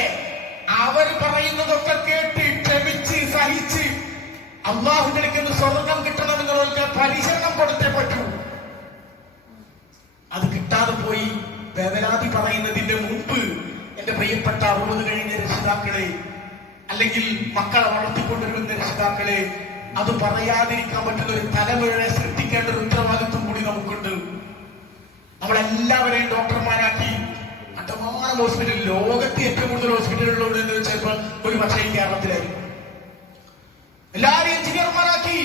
അവർ പറയുന്നതൊക്കെ കേട്ട് ക്ഷമിച്ച് സഹിച്ച് അല്ലാഹുവിന്റെ അടുക്കൽ സ്വർഗം കിട്ടണമെന്നുള്ളവർക്ക് പരിശീലനം കൊടുത്തേ പറ്റൂ. അത് കിട്ടാതെ പോയി വേദനാദി പറയുന്നതിന്റെ മുമ്പ് എന്റെ പ്രിയപ്പെട്ട 60 കഴിഞ്ഞ രക്ഷിതാക്കളെ, അല്ലെങ്കിൽ മക്കളെ വളർത്തിക്കൊണ്ടിരുന്ന രക്ഷിതാക്കളെ, അത് പറയാതിരിക്കാൻ പറ്റുന്ന ഒരു തലമുറയെ സൃഷ്ടിക്കേണ്ട ഒരു ഉത്തരവാദിത്വം കൂടി നമുക്കുണ്ട്. നമ്മളെല്ലാവരെയും ഡോക്ടർമാരാക്കി കണ്ടമാനം ഹോസ്പിറ്റൽ, ലോകത്ത് ഏറ്റവും കൂടുതൽ ഹോസ്പിറ്റലുകളുള്ളത് എന്ന് വെച്ചപ്പോൾ ഒരു പക്ഷേ കേരളത്തിലായിരിക്കും. എല്ലാവരും എഞ്ചിനീയർമാരാക്കി,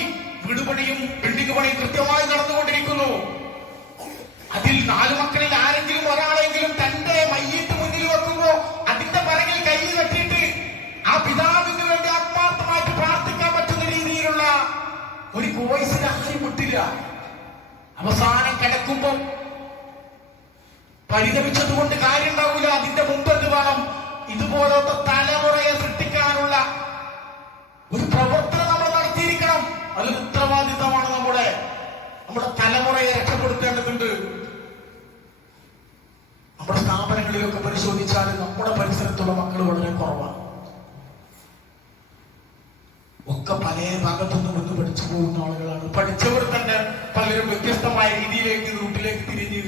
വീട് പണിയും ബിൽഡിംഗ് പണിയും കൃത്യമായി നടന്നുകൊണ്ടിരിക്കുന്നു. അതിൽ 4 മക്കളിൽ ആരെങ്കിലും ഒരാളെങ്കിലും തന്റെ മയ്യത്ത് മുന്നിൽ വെക്കുമ്പോ അതിന്റെ പിറകിൽ കൈ കെട്ടിയിട്ട് ആ പിതാവിന് വേണ്ടി ആത്മാർത്ഥമായിട്ട് പ്രാർത്ഥിക്കാൻ പറ്റുന്ന രീതിയിലുള്ള ഒരു കോഴ്സിന് ആരും വിട്ടില്ല. അവസാനം കിടക്കുമ്പോ പരിതപിച്ചതുകൊണ്ട് കാര്യം ഉണ്ടാവില്ല. അതിന്റെ മുമ്പ് എന്ത് വേണം? ഇതുപോലത്തെ തലമുറയെ സൃഷ്ടിക്കാനുള്ള ഒരു പ്രവർത്തനം നമ്മൾ നടത്തിയിരിക്കണം. അതൊരു ഉത്തരവാദിത്തമാണ്. നമ്മുടെ തലമുറയെ രക്ഷപ്പെടുത്തേണ്ടതുണ്ട്. നമ്മുടെ സ്ഥാപനങ്ങളിലൊക്കെ പരിശോധിച്ചാൽ നമ്മുടെ പരിസരത്തുള്ള മക്കൾ വളരെ കുറവാണ്. ഒക്കെ പല ഭാഗത്തുനിന്ന് വന്ന് പഠിച്ചു പോകുന്ന ആളുകളാണ്. പഠിച്ചവർ തന്നെ പലരും വ്യത്യസ്തമായ രീതിയിലേക്ക് റൂട്ടിലേക്ക് തിരിഞ്ഞ്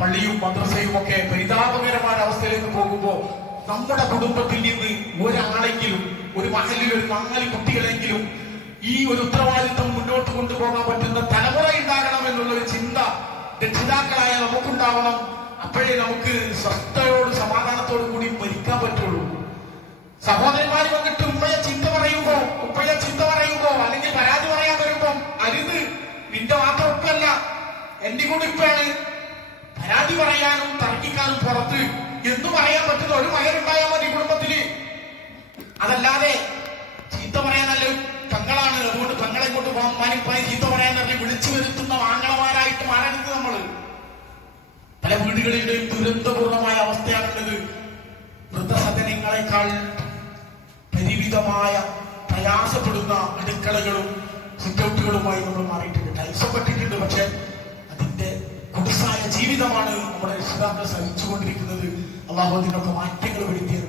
പള്ളിയും മദ്രസയും ഒക്കെ പരിതാപകരമായ അവസ്ഥയിലേക്ക് പോകുമ്പോൾ നമ്മുടെ കുടുംബത്തിൽ നിന്ന് ഒരാളെങ്കിലും, ഒരു മഹലിൽ ഒരു 4 കുട്ടികളെങ്കിലും ഈ ഒരു ഉത്തരവാദിത്വം മുന്നോട്ട് കൊണ്ടുപോകാൻ പറ്റുന്ന തലമുറ ഉണ്ടാകണം എന്നുള്ളൊരു ചിന്ത രക്ഷിതാക്കളായ നമുക്കുണ്ടാവണം. അപ്പോഴേ നമുക്ക് സ്വസ്ഥയോട് സമാധാനത്തോടു കൂടി മരിക്കാൻ പറ്റുള്ളൂ. സഹോദരന്മാർ വന്നിട്ട് ഉപ്പയെ ചീത്ത പറയുമ്പോ അല്ലെങ്കിൽ പരാതി പറയാൻ വരുമ്പോ അരുത്, നിന്റെ മാത്രം ഉപ്പല്ല, എന്റെ കൂടെ ഉപ്പയാണ്. പരാതി പറയാനും തർക്കിക്കാനും പുറത്ത് എന്ന് പറയാൻ പറ്റുന്ന ഒരു മകനുണ്ടായാൽ മതി കുടുംബത്തില്. അതല്ലാതെ ചീത്ത പറയാനല്ല പെങ്ങളാണ്, അതുകൊണ്ട് പെങ്ങളെ കൊണ്ട് മാനിപ്പായി ചീത്ത പറയാൻ തന്നെ വിളിച്ചു വരുത്തുന്ന ആങ്ങളമാരായിട്ട് മാറരുത് നമ്മള്. പല വീടുകളിലെയും ദുരന്തപൂർണമായ അവസ്ഥയാണുള്ളത്. വൃദ്ധസദനങ്ങളെക്കാൾ പരിമിതമായ പ്രയാസപ്പെടുന്ന അടുക്കളകളും സിറ്റൗട്ടുകളുമായി നമ്മൾ മാറിയിട്ടുണ്ട്. ടൈൽസൊക്കെ ഇട്ടിട്ടുണ്ട്, പക്ഷെ അതിന്റെ കുടുസായ ജീവിതമാണ് നമ്മുടെ രക്ഷിതാക്കൾ സഹിച്ചുകൊണ്ടിരിക്കുന്നത്. അല്ലാഹു അതിനൊക്കെ മാറ്റങ്ങൾ വരുത്തിയത്